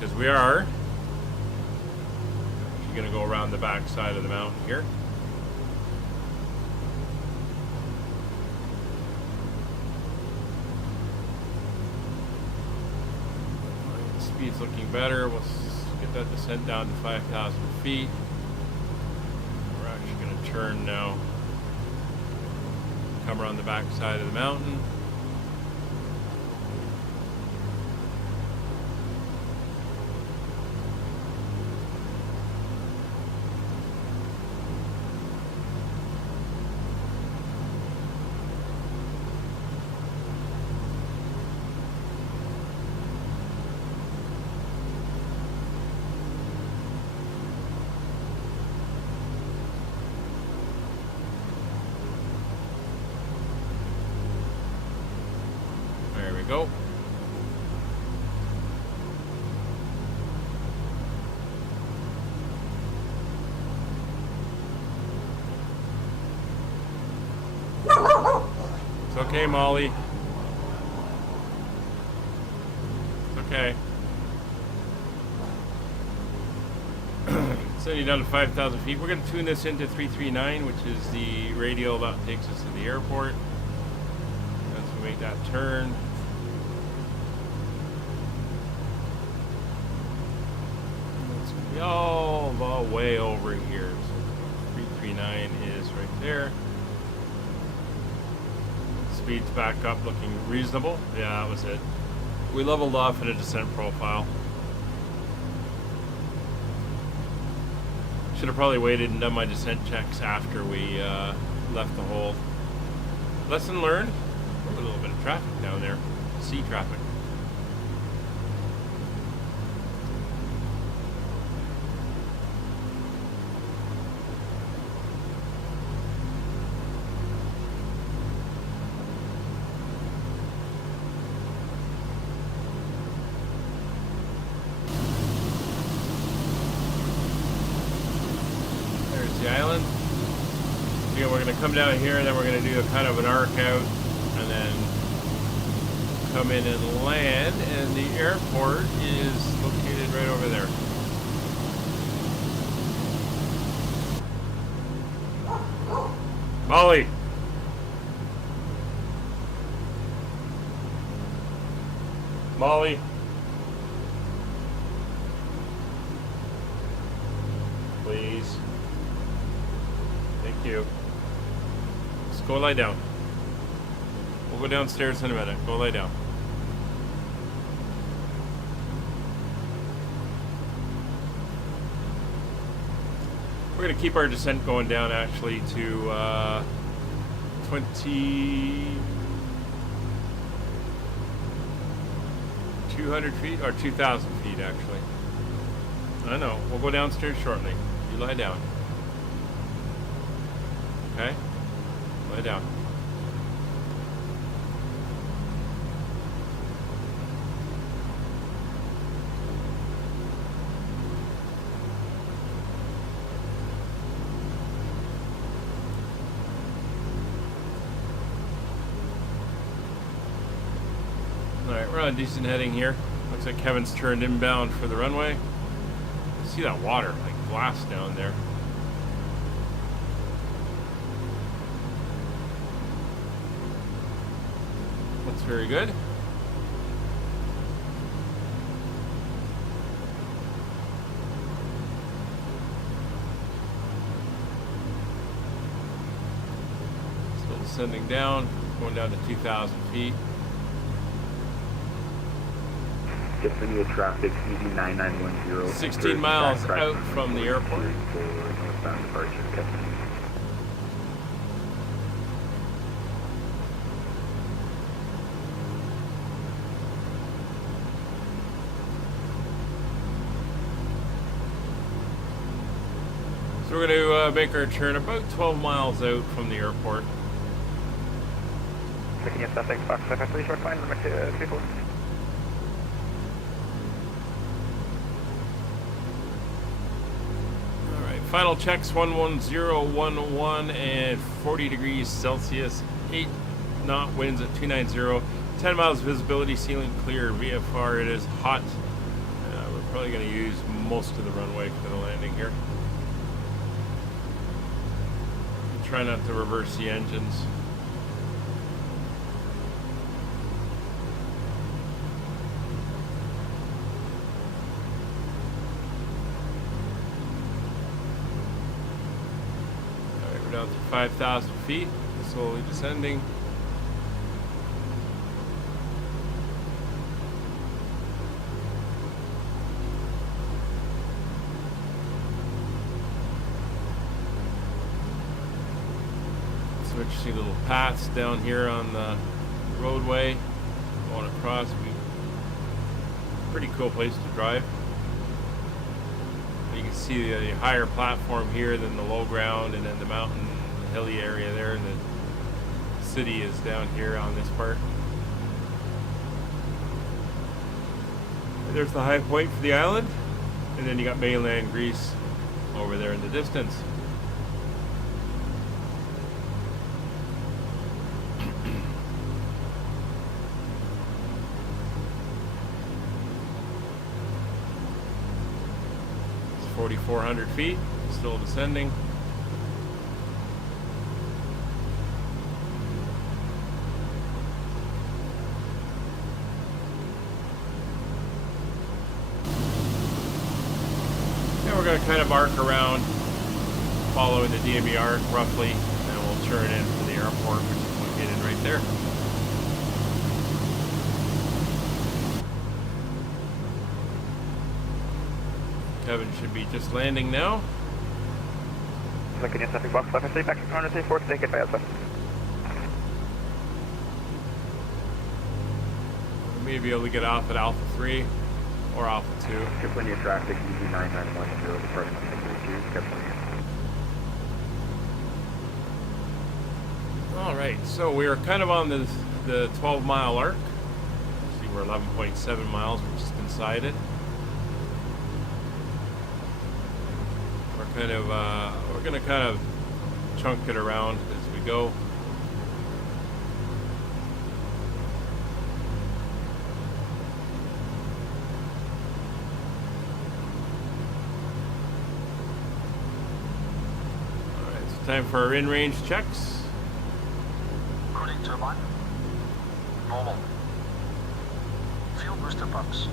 because we are going to go around the back side of the mountain here. Speed's looking better. We'll get that descent down to 5,000 feet. We're actually going to turn now, come around the back side of the mountain. Go. okay, Molly. It's okay. Sending down to 5,000 feet. We're going to tune this into 339, which is the radial that takes us to the airport. As we make that turn. It's going to be all the way over here. So 339 is right there. Speed's back up, looking reasonable. Yeah, that was it. We leveled off at a descent profile. Should have probably waited and done my descent checks after we left the hole. Lesson learned. A little bit of traffic down there. Sea traffic. The island. Again, we're going to come down here and then we're going to do a kind of an arc out and then come in and land, and the airport is located right over there. Molly! Molly! Please. Thank you. Just go lie down. We'll go downstairs in a minute. Go lie down. We're going to keep our descent going down actually to 200 feet or 2,000 feet actually. I know. We'll go downstairs shortly. You lie down. Okay? Lie down. Alright, we're on a decent heading here. Looks like Kevin's turned inbound for the runway. See that water, like glass down there. That's very good. Still descending down, going down to 2,000 feet. Just for you, traffic ED9910. 16 miles out from the airport. For northbound departure, Captain. So we're going to make our turn about 12 miles out from the airport. Picking up Sussex, Fox 73, short line, number 234. Final checks 11011 and 40 degrees Celsius, 8 knot winds at 290, 10 miles visibility, ceiling clear, VFR. It is hot. We're probably going to use most of the runway for the landing here. Try not to reverse the engines. Down to 5,000 feet, slowly descending. Some interesting little paths down here on the roadway going across. Pretty cool place to drive. You can see the higher platform here than the low ground, and then the mountain, the hilly area there, and the city is down here on this part. And there's the high point for the island, and then you got mainland Greece over there in the distance. 4,400 feet, still descending. And we're going to kind of arc around, following the DME arc roughly, and we'll turn into the airport, which is located right there. Kevin should be just landing now. Looking at traffic box, traffic 3, back to corner 34, take it by Alpha. We may be able to get off at Alpha 3 or Alpha 2. There's plenty of traffic, EV 9910, departing on 632, Capetown. Alright, so we are kind of on the 12-mile arc. See, we're 11.7 miles, we're just inside it. We're gonna kind of chunk it around as we go. Alright, so time for our in-range checks. Cooling turbine. Normal. Fuel booster pumps.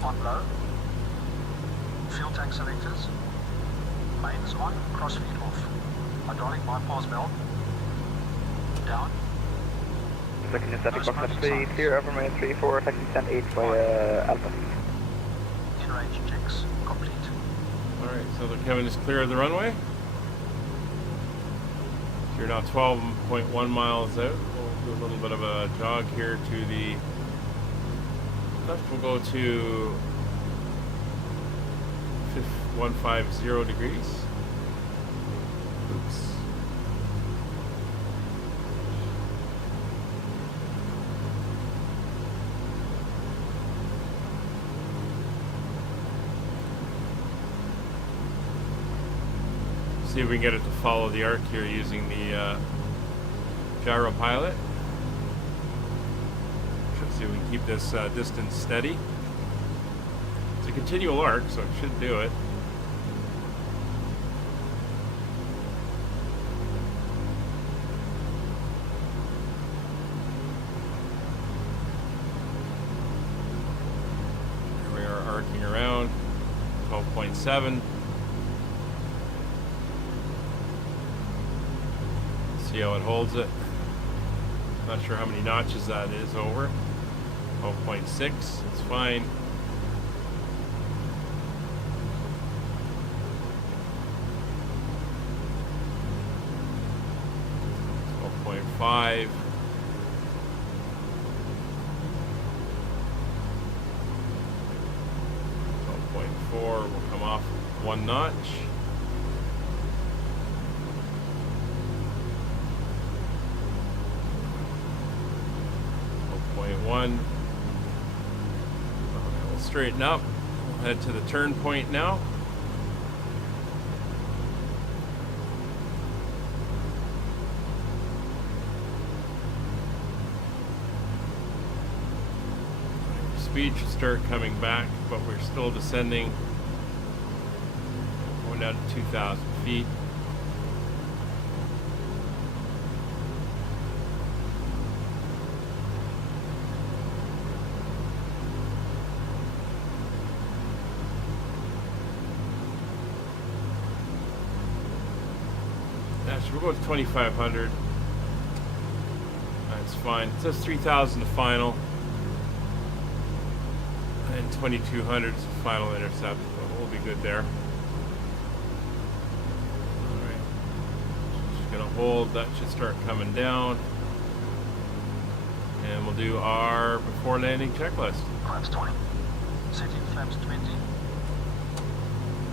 On low. Fuel tank selectors. Mains on, crossfeed off. Hydraulic bypass valve. Down. Looking at traffic box, traffic 3, clear over minus 34, taxi stand 8 by Alpha. In-range checks complete. Alright, so the Kevin is clear of the runway. So you're now 12.1 miles out. We'll do a little bit of a jog here to the left. We'll go to 150 degrees. Oops. See if we can get it to follow the arc here using the gyro pilot. See if we can keep this distance steady. It's a continual arc, so it should do it. Here we are arcing around 12.7. See how it holds it. Not sure how many notches that is over. 12.6, it's fine. 12.5. 12.4 will come off one notch. 12.1. We'll straighten up. We'll head to the turn point now. Speed should start coming back, but we're still descending. Going down to 2,000 feet. We'll go to 2,500. That's fine. It says 3,000 the final. And 2,200 is the final intercept. But we'll be good there. Alright. Just gonna hold. That should start coming down. And we'll do our before landing checklist. Flaps 20. Setting flaps 20.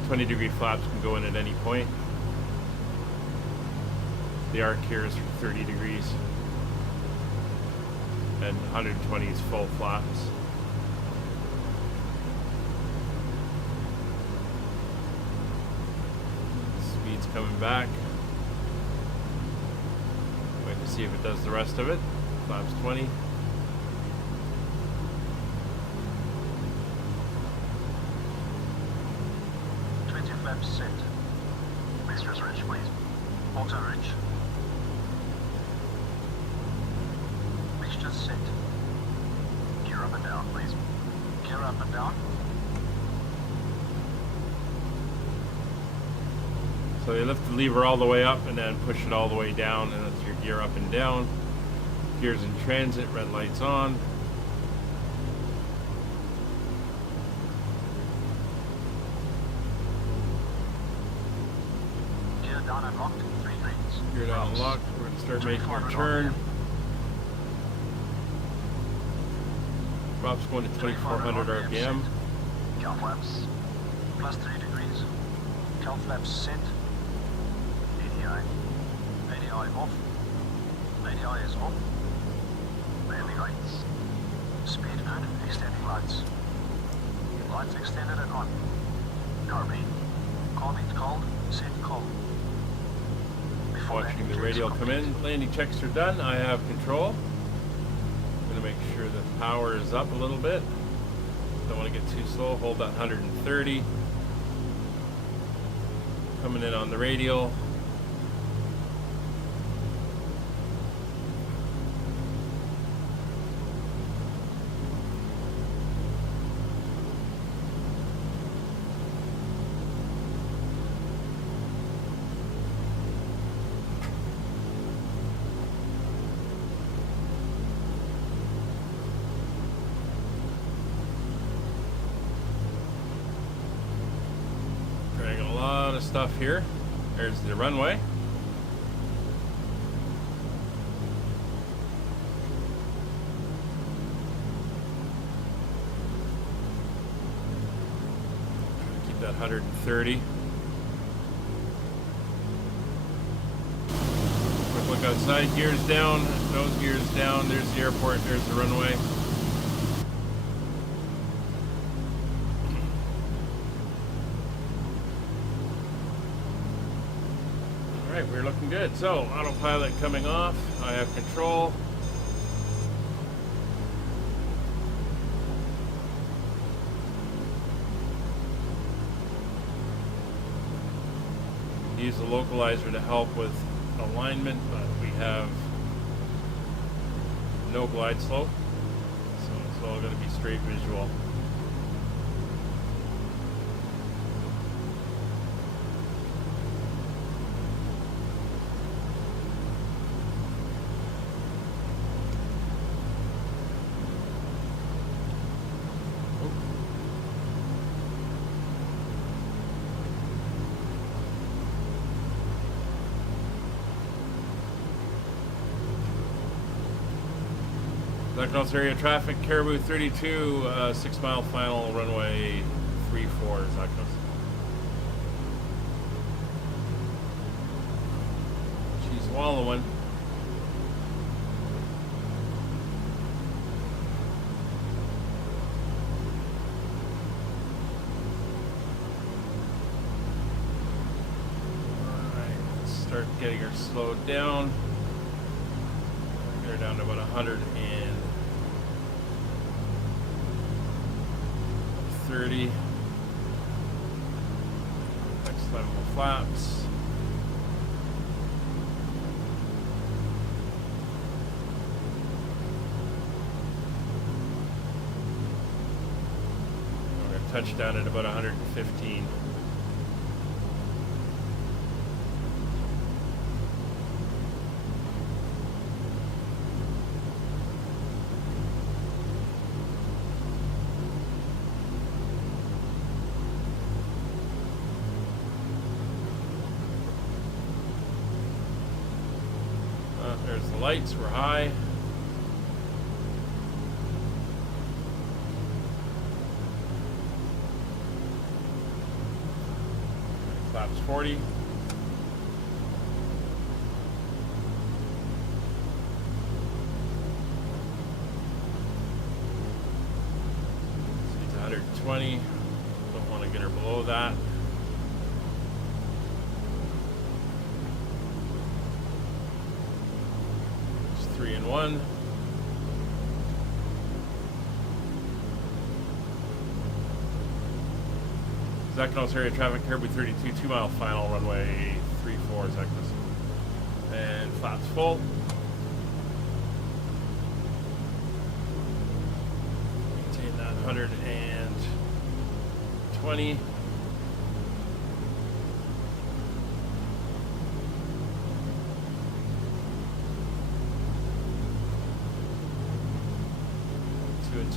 20-degree flaps can go in at any point. The arc here is for 30 degrees. And 120 is full flaps. Speed's coming back. Wait to see if it does the rest of it. Flaps 20. flaps set. Mixtures rich, please. Auto rich. Mixtures set. Gear up and down, please. Gear up and down. So you lift the lever all the way up and then push it all the way down, and that's your gear up and down. Gears in transit, red lights on. Gear down and locked. 3 greens. Gear down and locked. We're going to start making our turn. Drop's going to 2400 RPM. Cow flaps. Plus 3 degrees. Cow flaps set. ADI. ADI off. ADI is off. Landing lights. Speed good. Extending lights. Lights extended and on. Carbine. Carbine cold. Set cold. Before Watching landing the checks radial are come in. complete. Landing checks are done. I have control. I'm going to make sure the power is up a little bit. Don't want to get too slow. Hold that 130. Coming in on the radial. Dragging a lot of stuff here. There's the runway. Keep that 130. Quick look outside, gears down, nose gears down. There's the airport, there's the runway. Alright, we're looking good. So, autopilot coming off. I have control. Use the localizer to help with alignment, but we have no glide slope, so it's all going to be straight visual. Zakynthos area traffic, Caribou 32, 6 mile final, runway 34, Zakynthos. She's wallowing. Alright, let's start getting her slowed down. Get her down to about 130. Next level of flaps. We're going to touch down at about 115. There's the lights, we're high. Flaps 40. Speed's 120. Don't want to get her below that. 3 and 1. Zakynthos area traffic, Caribou 32, 2 mile final, runway 34, Zakynthos. And flaps full. Maintain that 120.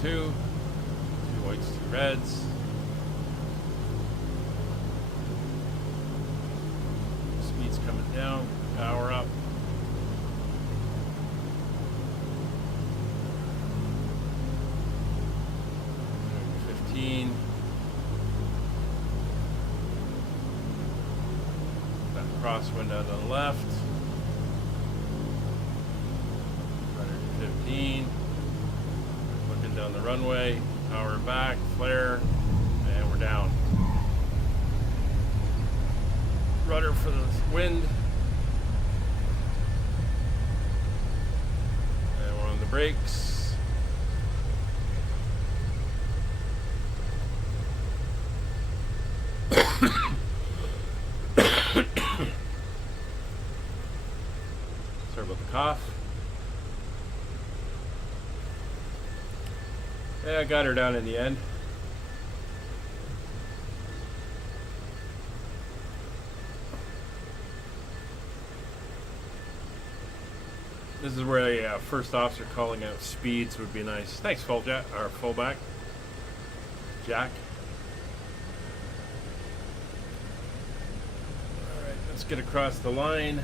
Two whites, 2 reds. Speed's coming down, power up. Doing 15. That crosswind out to the left. Rudder 15. Down the runway, power back, flare, and we're down. Rudder for the wind. And we're on the brakes. Sorry about the cough. Yeah, I got her down in the end. This is where a first officer calling out speeds would be nice. Thanks, fullback. Jack. All right, let's get across the line.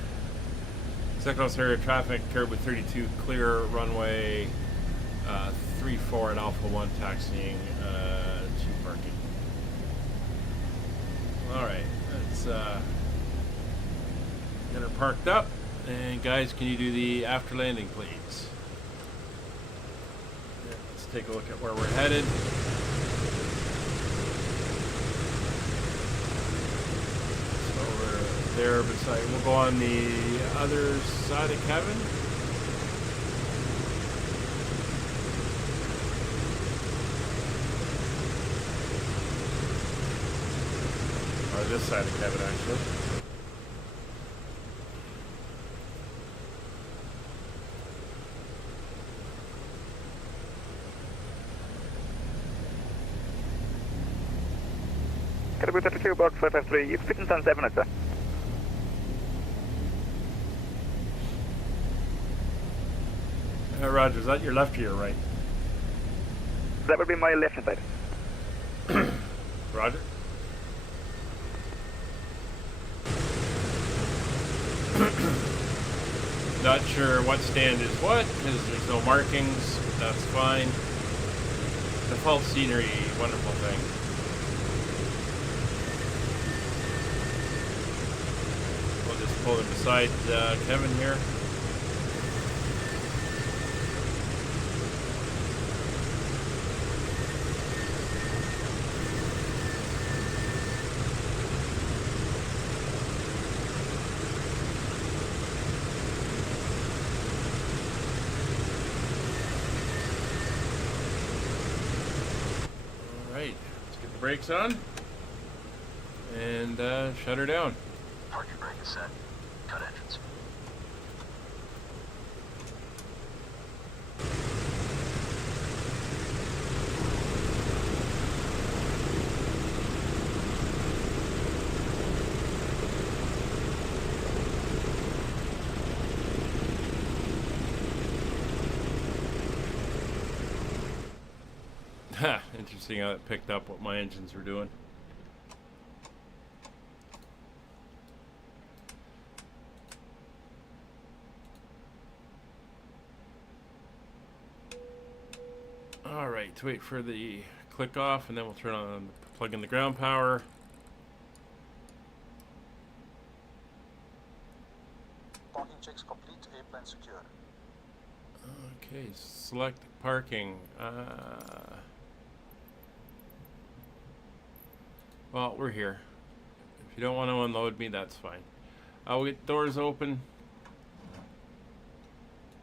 Zakynthos area traffic, Caribou 32, clear runway 34 at Alpha 1, taxiing to parking. Alright, let's get her parked up. And guys, can you do the after landing, please? Yeah, let's take a look at where we're headed. So over there beside, we'll go on the other side of Kevin. Or this side of Kevin, actually. Caribou 32, box 553, it's fitting on 7, sir. Roger, is that your left or your right? That would be my left hand side. Roger. Not sure what stand is what, because there's no markings, but that's fine. Default scenery, wonderful thing. We'll just pull it beside Kevin here. Brakes on and shut her down. Parking brake is set. Cut entrance. Interesting how it picked up what my engines were doing. All right, wait for the click off and then we'll turn on, plug in the ground power. Parking checks complete. Airplane secure. Okay, select parking. Well, we're here. If you don't want to unload me, that's fine. We'll get doors open.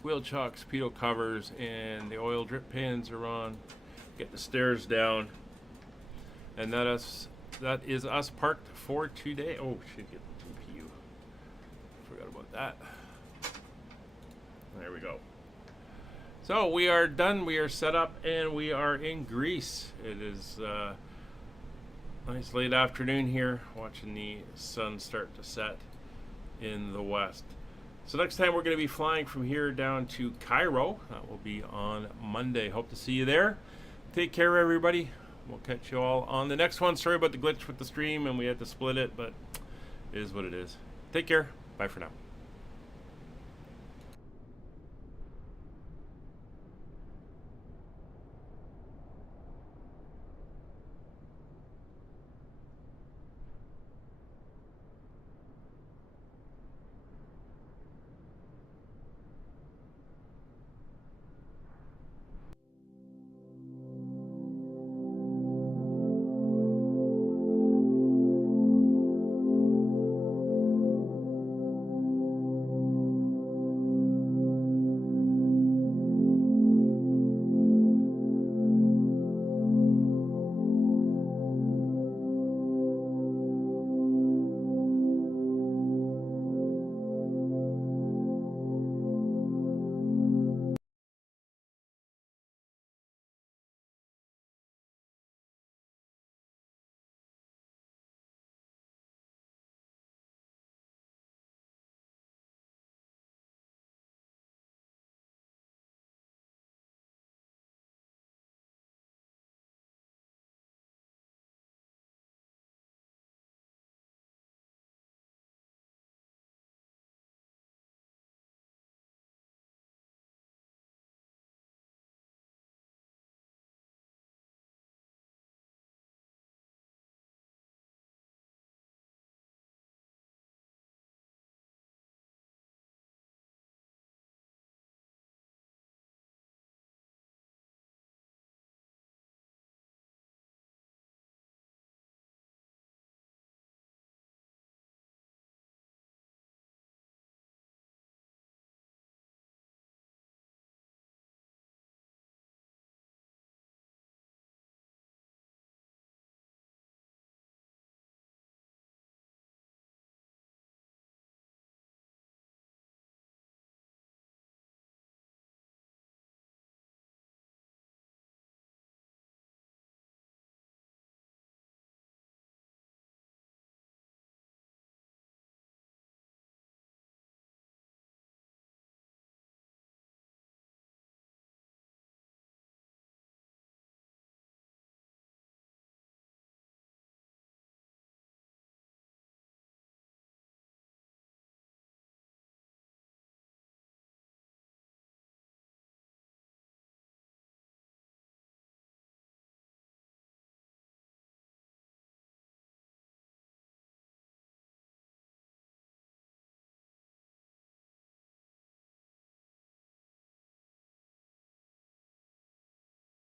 Wheel chocks, speedo covers, and the oil drip pans are on. Get the stairs down. And let us that is us parked for today. Oh, should get the GPU. Forgot about that. There we go. So we are done. We are set up, and we are in Greece. It is nice late afternoon here, watching the sun start to set in the west. So next time we're going to be flying from here down to Cairo. That will be on Monday. Hope to see you there. Take care, everybody. We'll catch you all on the next one. Sorry about the glitch with the stream, and we had to split it, but it is what it is. Take care. Bye for now.